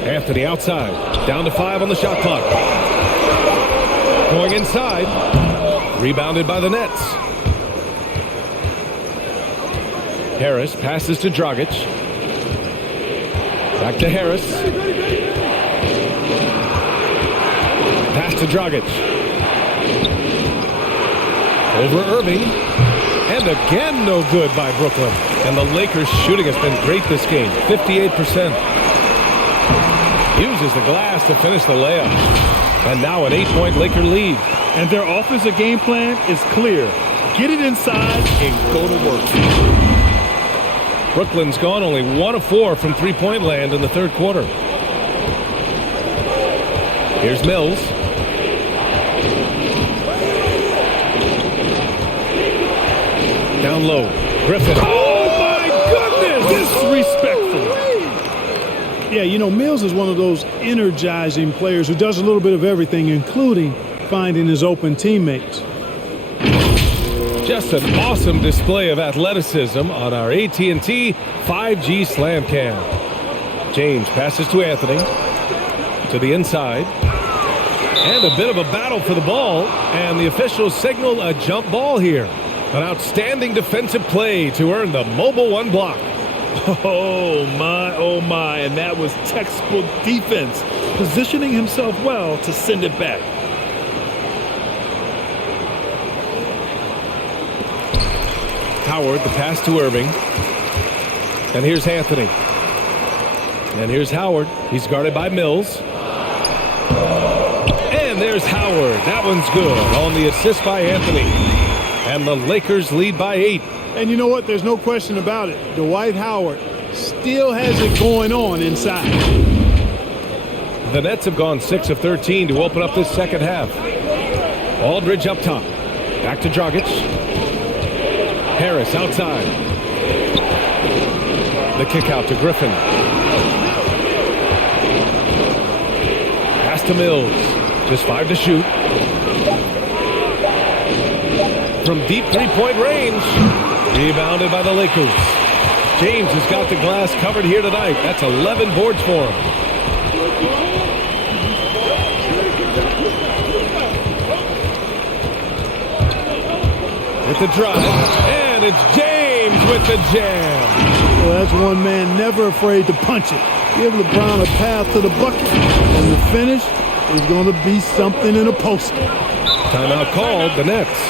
Anthony outside. Down to 5 on the shot clock. Going inside. Rebounded by the Nets. Harris passes to Dragic. Back to Harris. Pass to Dragic. Over Irving. And again, no good by Brooklyn. And the Lakers' shooting has been great this game. 58%. Uses the glass to finish the layup. And now an 8-point Laker lead. And their offensive game plan is clear. Get it inside and go to work. Brooklyn's gone only 1 of 4 from three-point land in the third quarter. Here's Mills. Down low. Griffin. Oh, my goodness! Disrespectful. Yeah, you know, Mills is one of those energizing players who does a little bit of everything, including finding his open teammates. Just an awesome display of athleticism on our AT&T 5G Slam Cam. James passes to Anthony. To the inside. And a bit of a battle for the ball. And the officials signal a jump ball here. An outstanding defensive play to earn the mobile 1 block. Oh, my. And that was textbook defense. Positioning himself well to send it back. Howard, the pass to Irving. And here's Anthony. And here's Howard. He's guarded by Mills. And there's Howard. That one's good on the assist by Anthony. And the Lakers lead by 8. And you know what? There's no question about it. Dwight Howard still has it going on inside. The Nets have gone 6 of 13 to open up this second half. Aldridge up top. Back to Dragic. Harris outside. The kick out to Griffin. Pass to Mills. Just 5 to shoot. From deep three-point range. Rebounded by the Lakers. James has got the glass covered here tonight. That's 11 boards for him. With the drive. And it's James with the jam. Well, that's one man never afraid to punch it. Give LeBron a path to the bucket. And the finish is going to be something in a poster. Timeout called, the Nets.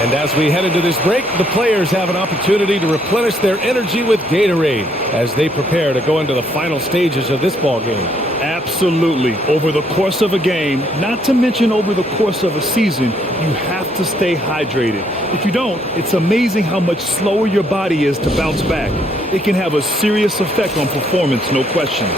And as we head into this break, the players have an opportunity to replenish their energy with Gatorade as they prepare to go into the final stages of this ball game. Absolutely. Over the course of a game, not to mention over the course of a season, you have to stay hydrated. If you don't, it's amazing how much slower your body is to bounce back. It can have a serious effect on performance, no question.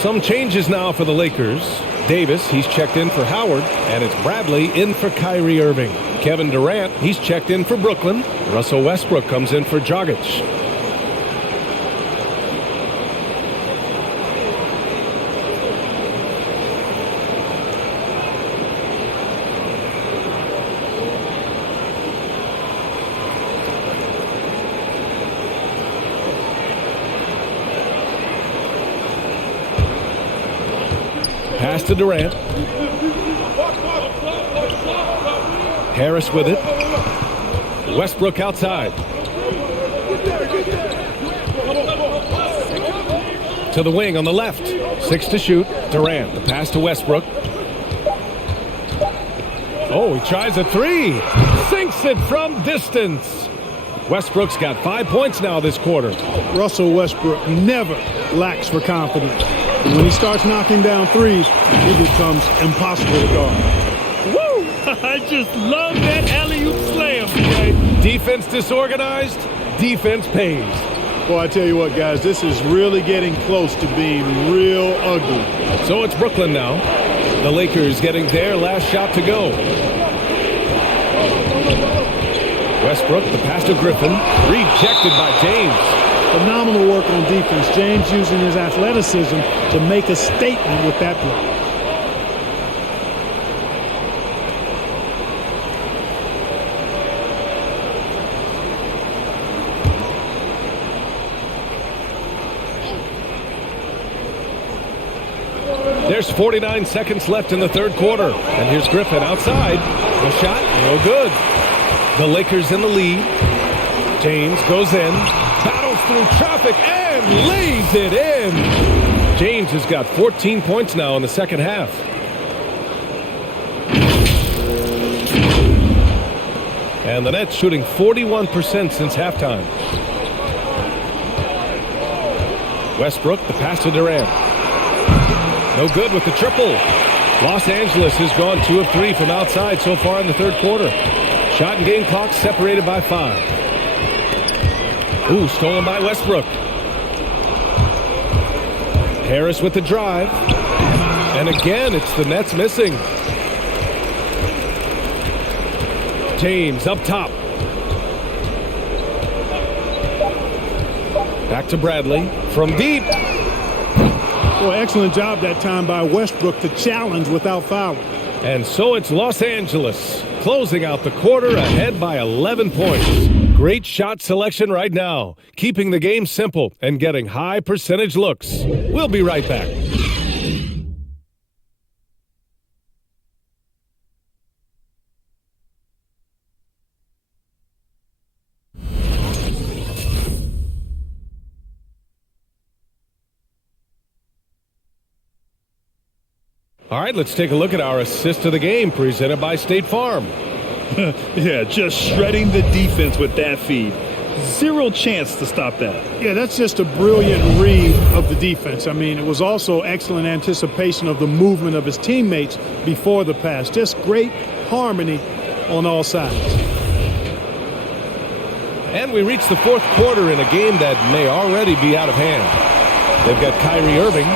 Some changes now for the Lakers. Davis, he's checked in for Howard, and it's Bradley in for Kyrie Irving. Kevin Durant, he's checked in for Brooklyn. Russell Westbrook comes in for Dragic. Pass to Durant. Harris with it. Westbrook outside. To the wing on the left. 6 to shoot. Durant, the pass to Westbrook. Oh, he tries a 3. Sinks it from distance. Westbrook's got 5 points now this quarter. Russell Westbrook never lacks for confidence. And when he starts knocking down threes, it becomes impossible to guard. Woo! I just love that alley-oop slam, guys. Defense disorganized, defense pays. Boy, I tell you what, guys, this is really getting close to being real ugly. So it's Brooklyn now. The Lakers getting their last shot to go. Westbrook, the pass to Griffin, rejected by James. Phenomenal work on defense. James using his athleticism to make a statement with that play. There's 49 seconds left in the third quarter. And here's Griffin outside. The shot, no good. The Lakers in the lead. James goes in. Battles through traffic and lays it in. James has got 14 points now in the second half. And the Nets shooting 41% since halftime. Westbrook, the pass to Durant. No good with the triple. Los Angeles has gone 2 of 3 from outside so far in the third quarter. Shot and game clock separated by 5. Ooh, stolen by Westbrook. Harris with the drive. And again, it's the Nets missing. James up top. Back to Bradley from deep. Well, excellent job that time by Westbrook to challenge without fouling. And so it's Los Angeles closing out the quarter ahead by 11 points. Great shot selection right now, keeping the game simple and getting high percentage looks. We'll be right back. All right, let's take a look at our assist of the game presented by State Farm. Yeah, just shredding the defense with that feed. Zero chance to stop that. Yeah, that's just a brilliant read of the defense. I mean, it was also excellent anticipation of the movement of his teammates before the pass. Just great harmony on all sides. And we reach the fourth quarter in a game that may already be out of hand. They've got Kyrie Irving,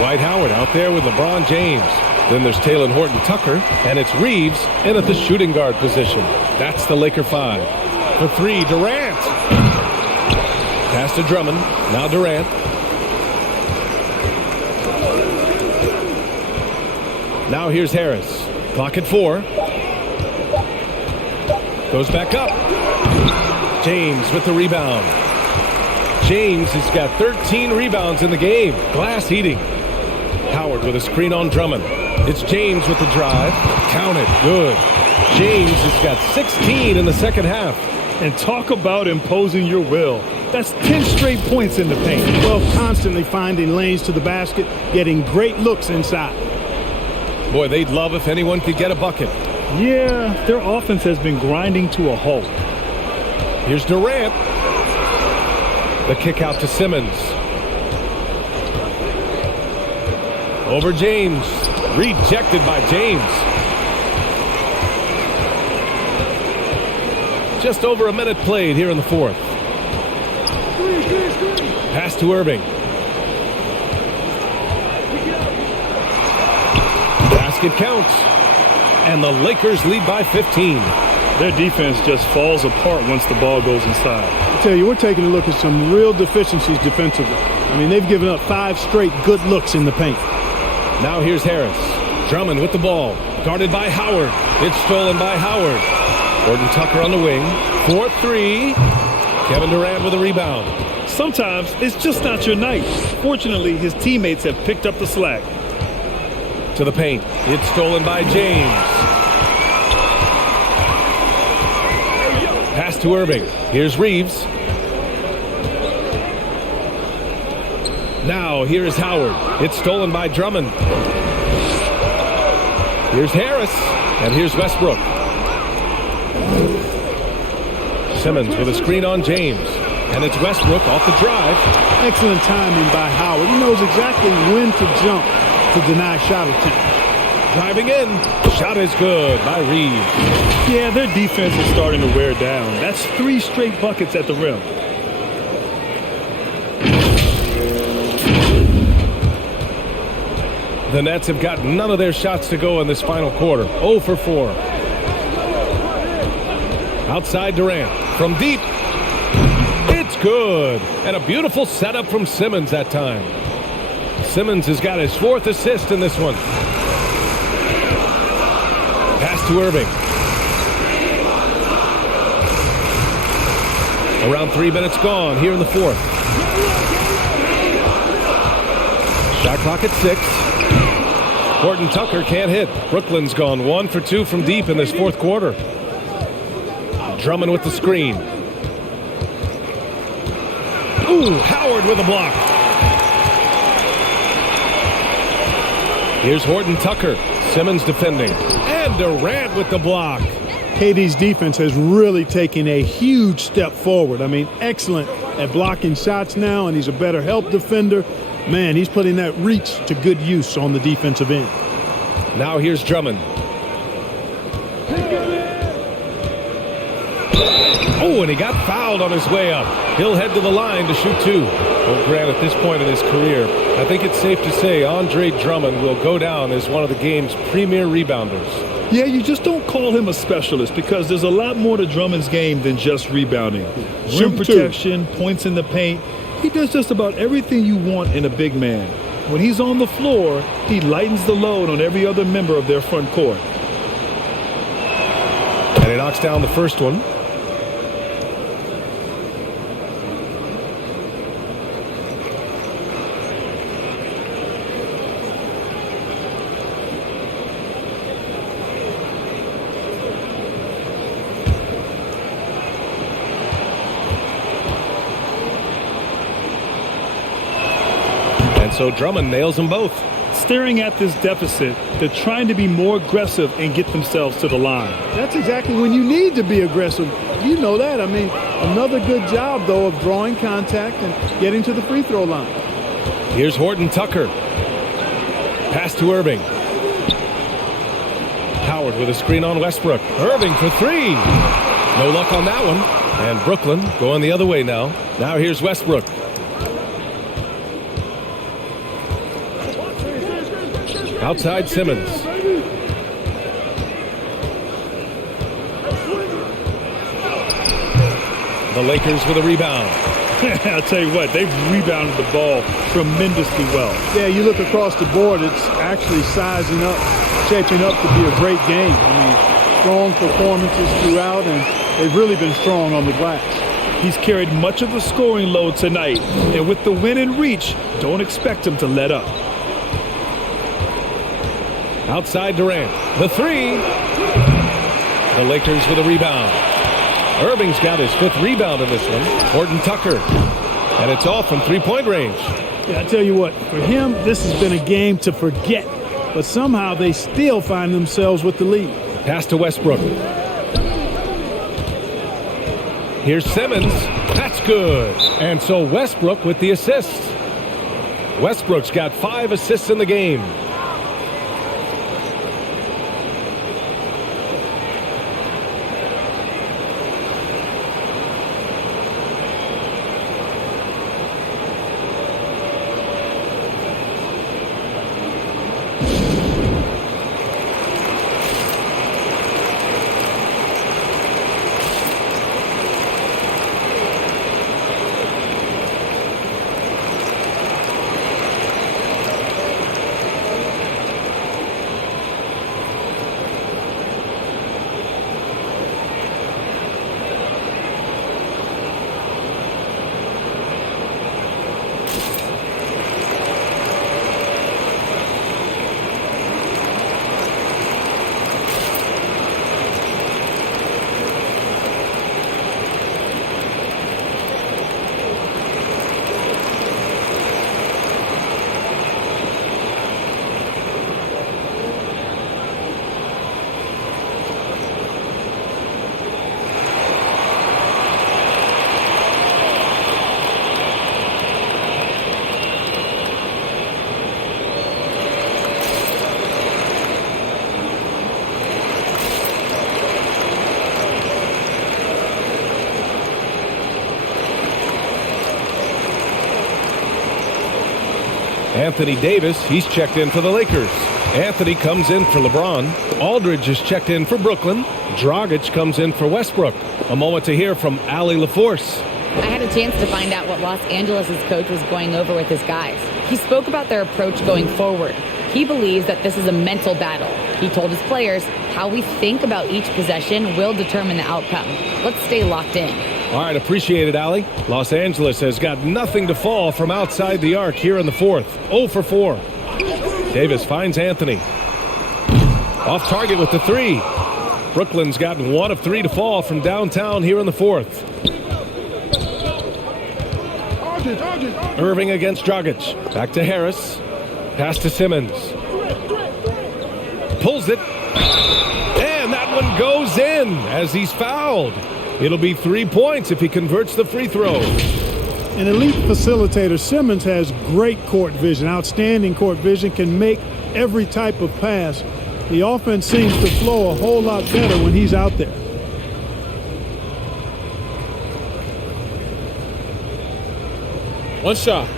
Dwight Howard out there with LeBron James. Then there's Talen Horton-Tucker, and it's Reeves in at the shooting guard position. That's the Laker 5. For 3, Durant. Pass to Drummond. Now Durant. Now here's Harris. Clock at 4. Goes back up. James with the rebound. James has got 13 rebounds in the game. Glass eating. Howard with a screen on Drummond. It's James with the drive. Count it. Good. James has got 16 in the second half. And talk about imposing your will. That's 10 straight points in the paint. Well, constantly finding lanes to the basket, getting great looks inside. Boy, they'd love if anyone could get a bucket. Yeah, their offense has been grinding to a halt. Here's Durant. The kick out to Simmons. Over James. Rejected by James. Just over a minute played here in the fourth. Pass to Irving. basket counts. And the Lakers lead by 15. Their defense just falls apart once the ball goes inside. I tell you, we're taking a look at some real deficiencies defensively. I mean, they've given up 5 straight good looks in the paint. Now here's Harris. Drummond with the ball. Guarded by Howard. It's stolen by Howard. Gordon Tucker on the wing. 4-3. Kevin Durant with a rebound. Sometimes it's just not your night. Fortunately, his teammates have picked up the slack. To the paint. It's stolen by James. Pass to Irving. Here's Reeves. Now here is Howard. It's stolen by Drummond. Here's Harris. And here's Westbrook. Simmons with a screen on James. And it's Westbrook off the drive. Excellent timing by Howard. He knows exactly when to jump to deny shot attempt. Driving in. Shot is good by Reeves. Yeah, their defense is starting to wear down. That's 3 straight buckets at the rim. The Nets have got none of their shots to go in this final quarter. 0 for 4. Outside Durant. From deep. It's good. And a beautiful setup from Simmons that time. Simmons has got his 4th assist in this one. Pass to Irving. Around 3 minutes gone here in the 4th. Shot clock at 6. Gordon Tucker can't hit. Brooklyn's gone 1 for 2 from deep in this 4th quarter. Drummond with the screen. Ooh, Howard with a block. Here's Horton Tucker. Simmons defending. And Durant with the block. KD's defense has really taken a huge step forward. I mean, excellent at blocking shots now, and he's a better help defender. Man, he's putting that reach to good use on the defensive end. Now here's Drummond. Oh, and he got fouled on his way up. He'll head to the line to shoot 2. Well, Grant, at this point in his career, I think it's safe to say Andre Drummond will go down as one of the game's premier rebounders. Yeah, you just don't call him a specialist because there's a lot more to Drummond's game than just rebounding. Rim protection, points in the paint. He does just about everything you want in a big man. When he's on the floor, he lightens the load on every other member of their front court. And he knocks down the first one. So Drummond nails them both. Staring at this deficit, they're trying to be more aggressive and get themselves to the line. That's exactly when you need to be aggressive. You know that. I mean, another good job, though, of drawing contact and getting to the free throw line. Here's Horton Tucker. Pass to Irving. Howard with a screen on Westbrook. Irving for 3. No luck on that one. And Brooklyn going the other way now. Now here's Westbrook. Outside Simmons. The Lakers with a rebound. I'll tell you what, they've rebounded the ball tremendously well. Yeah, you look across the board, it's actually sizing up, shaping up to be a great game. I mean, strong performances throughout, and they've really been strong on the glass. He's carried much of the scoring load tonight, and with the win in reach, don't expect him to let up. Outside Durant. The 3. The Lakers with a rebound. Irving's got his 5th rebound in this one. Horton Tucker. And it's off from 3-point range. Yeah, I tell you what, for him, this has been a game to forget. But somehow they still find themselves with the lead. Pass to Westbrook. Here's Simmons. That's good. And so Westbrook with the assist. Westbrook's got 5 assists in the game. Anthony Davis, he's checked in for the Lakers. Anthony comes in for LeBron. Aldridge is checked in for Brooklyn. Dragic comes in for Westbrook. A moment to hear from Allie LaForce. I had a chance to find out what Los Angeles' coach was going over with his guys. He spoke about their approach going forward. He believes that this is a mental battle. He told his players how we think about each possession will determine the outcome. Let's stay locked in. All right, appreciate it, Allie. Los Angeles has got nothing to fall from outside the arc here in the fourth. 0 for 4. Davis finds Anthony. Off target with the three. Brooklyn's gotten 1 of 3 to fall from downtown here in the fourth. Irving against Dragic. Back to Harris. Pass to Simmons. Pulls it. And that one goes in as he's fouled. It'll be 3 points if he converts the free throw. An elite facilitator, Simmons has great court vision, outstanding court vision, can make every type of pass. The offense seems to flow a whole lot better when he's out there. One shot.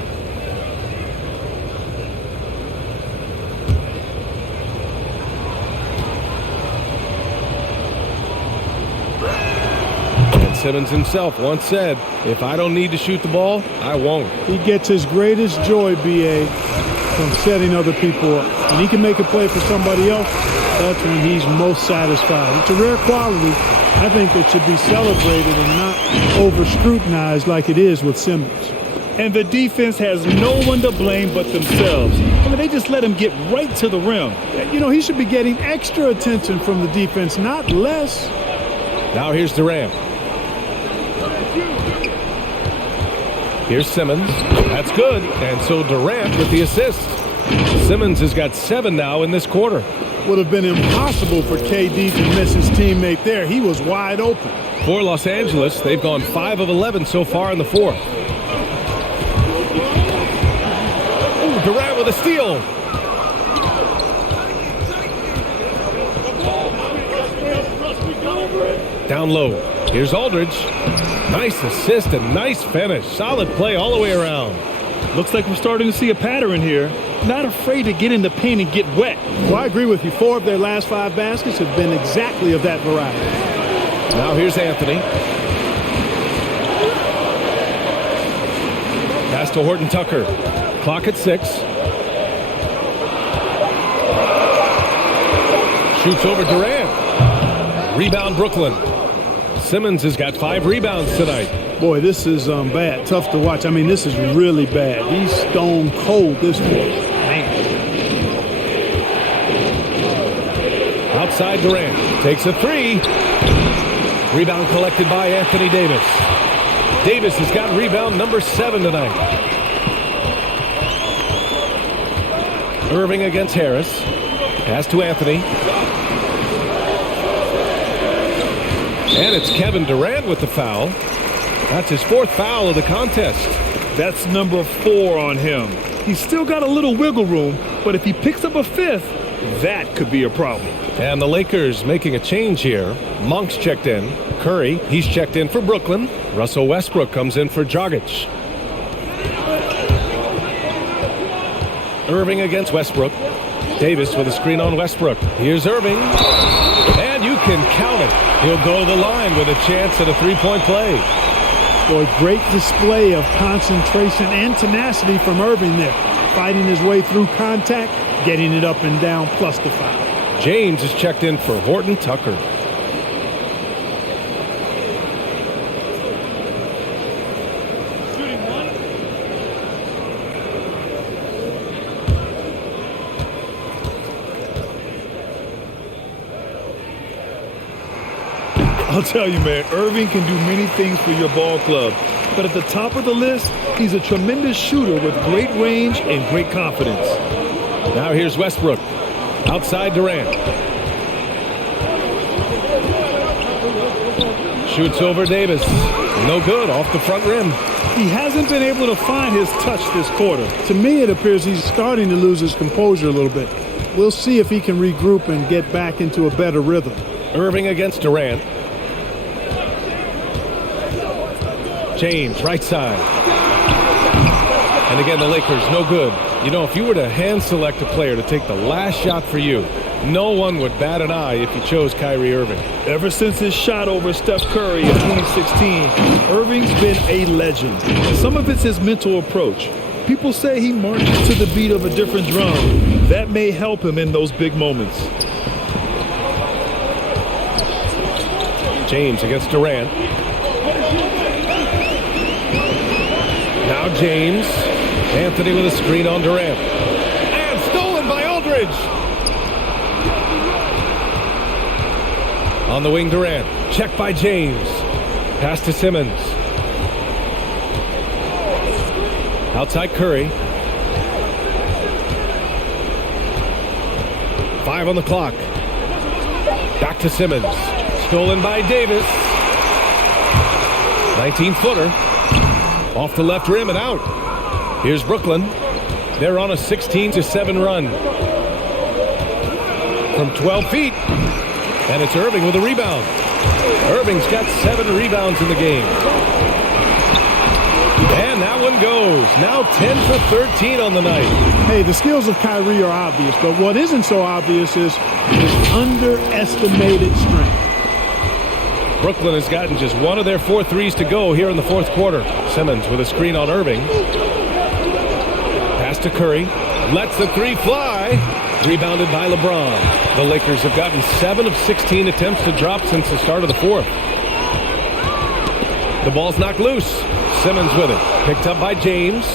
Simmons himself once said, if I don't need to shoot the ball, I won't. He gets his greatest joy, B.A., from setting other people up. When he can make a play for somebody else, that's when he's most satisfied. It's a rare quality, I think, that should be celebrated and not over-scrutinized like it is with Simmons. And the defense has no one to blame but themselves. I mean, they just let him get right to the rim. You know, he should be getting extra attention from the defense, not less. Now here's Durant. Here's Simmons. That's good. And so Durant with the assist. Simmons has got 7 now in this quarter. Would have been impossible for KD to miss his teammate there. He was wide open. For Los Angeles, they've gone 5 of 11 so far in the fourth. Ooh, Durant with a steal. Down low. Here's Aldridge. Nice assist and nice finish. Solid play all the way around. Looks like we're starting to see a pattern here. Not afraid to get in the paint and get wet. Well, I agree with you. 4 of their last 5 baskets have been exactly of that variety. Now here's Anthony. Pass to Horton Tucker. Clock at 6. Shoots over Durant. Rebound Brooklyn. Simmons has got 5 rebounds tonight. Boy, this is bad. Tough to watch. I mean, this is really bad. He's stone cold this quarter. Man. Outside Durant. Takes a 3. Rebound collected by Anthony Davis. Davis has got rebound number 7 tonight. Irving against Harris. Pass to Anthony. And it's Kevin Durant with the foul. That's his 4th foul of the contest. That's number 4 on him. He's still got a little wiggle room, but if he picks up a 5th, that could be a problem. And the Lakers making a change here. Monk's checked in. Curry, he's checked in for Brooklyn. Russell Westbrook comes in for Dragic. Irving against Westbrook. Davis with a screen on Westbrook. Here's Irving. And you can count it. He'll go to the line with a chance at a 3-point play. Boy, great display of concentration and tenacity from Irving there. Fighting his way through contact, getting it up and down, plus the foul. James is checked in for Horton Tucker. I'll tell you, man, Irving can do many things for your ball club. But at the top of the list, he's a tremendous shooter with great range and great confidence. Now here's Westbrook. Outside Durant. Shoots over Davis. No good, off the front rim. He hasn't been able to find his touch this quarter. To me, it appears he's starting to lose his composure a little bit. We'll see if he can regroup and get back into a better rhythm. Irving against Durant. James, right side. And again, the Lakers, no good. You know, if you were to hand select a player to take the last shot for you, no one would bat an eye if you chose Kyrie Irving. Ever since his shot over Steph Curry in 2016, Irving's been a legend. Some of it's his mental approach. People say he marches to the beat of a different drum. That may help him in those big moments. James against Durant. Now James. Anthony with a screen on Durant. And stolen by Aldridge. On the wing, Durant. Checked by James. Pass to Simmons. Outside Curry. 5 on the clock. Back to Simmons. Stolen by Davis. 19-footer. Off the left rim and out. Here's Brooklyn. They're on a 16-7 run. From 12 feet. And it's Irving with a rebound. Irving's got 7 rebounds in the game. And that one goes. Now 10 for 13 on the night. Hey, the skills of Kyrie are obvious, but what isn't so obvious is his underestimated strength. Brooklyn has gotten just one of their 4 threes to go here in the fourth quarter. Simmons with a screen on Irving. Pass to Curry. Lets the 3 fly. Rebounded by LeBron. The Lakers have gotten 7 of 16 attempts to drop since the start of the fourth. The ball's knocked loose. Simmons with it. Picked up by James.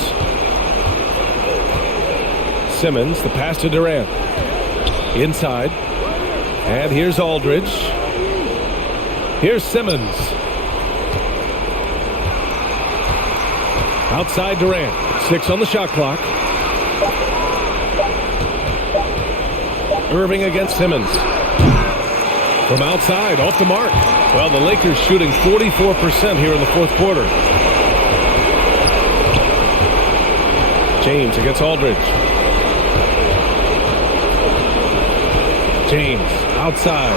Simmons, the pass to Durant. Inside. And here's Aldridge. Here's Simmons. Outside Durant. 6 on the shot clock. Irving against Simmons. From outside, off the mark. Well, the Lakers shooting 44% here in the fourth quarter. James against Aldridge. James outside.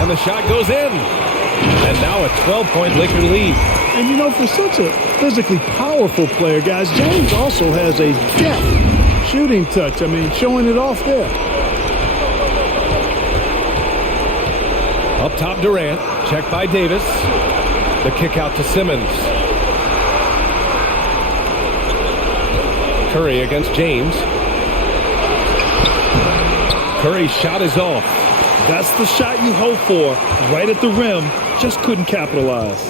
And the shot goes in. And now a 12-point Laker lead. And you know, for such a physically powerful player, guys, James also has a deft shooting touch. I mean, showing it off there. Up top, Durant. Checked by Davis. The kick out to Simmons. Curry against James. Curry's shot is off. That's the shot you hope for. Right at the rim. Just couldn't capitalize.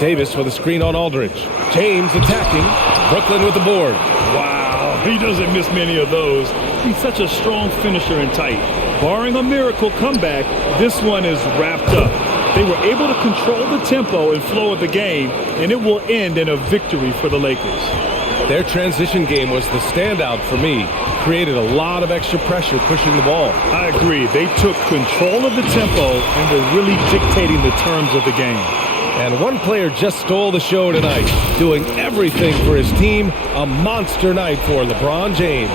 Davis with a screen on Aldridge. James attacking. Brooklyn with the board. Wow, he doesn't miss many of those. He's such a strong finisher and tight. Barring a miracle comeback, this one is wrapped up. They were able to control the tempo and flow of the game, and it will end in a victory for the Lakers. Their transition game was the standout for me. Created a lot of extra pressure pushing the ball. I agree. They took control of the tempo and were really dictating the terms of the game. And one player just stole the show tonight, doing everything for his team. A monster night for LeBron James.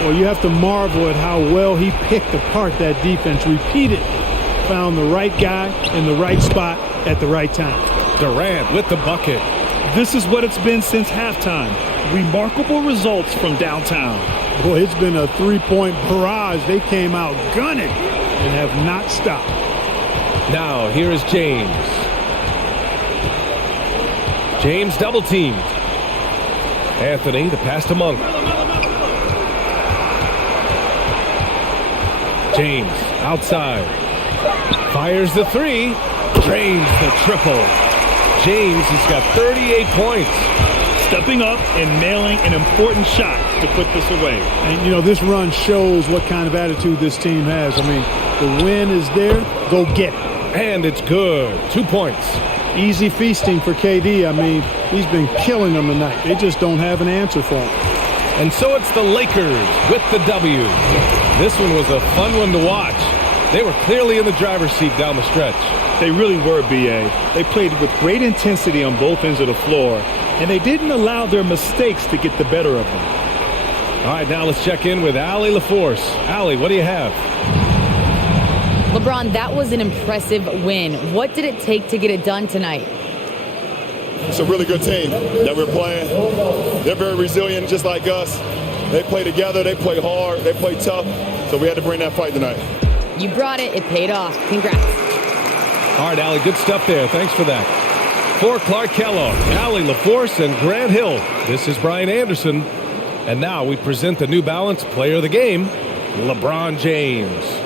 Well, you have to marvel at how well he picked apart that defense. Repeated. Found the right guy in the right spot at the right time. Durant with the bucket. This is what it's been since halftime. Remarkable results from downtown. Boy, it's been a three-point barrage. They came out gunning and have not stopped. Now, here is James. James double-teamed. Anthony, the pass to Monk. James, outside. Fires the 3. Drains the triple. James has got 38 points. Stepping up and nailing an important shot to put this away. And, you know, this run shows what kind of attitude this team has. I mean, the win is there. Go get it. And it's good. 2 points. Easy feasting for KD. I mean, he's been killing them tonight. They just don't have an answer for him. And so it's the Lakers with the W. This one was a fun one to watch. They were clearly in the driver's seat down the stretch. They really were, B.A. They played with great intensity on both ends of the floor, and they didn't allow their mistakes to get the better of them. All right, now let's check in with Allie LaForce. Allie, what do you have? LeBron, that was an impressive win. What did it take to get it done tonight? It's a really good team that we're playing. They're very resilient, just like us. They play together, they play hard, they play tough, so we had to bring that fight tonight. You brought it. It paid off. Congrats. All right, Allie, good stuff there. Thanks for that. For Clark Kellogg, Allie LaForce, and Grant Hill, this is Brian Anderson. And now we present the New Balance Player of the Game, LeBron James.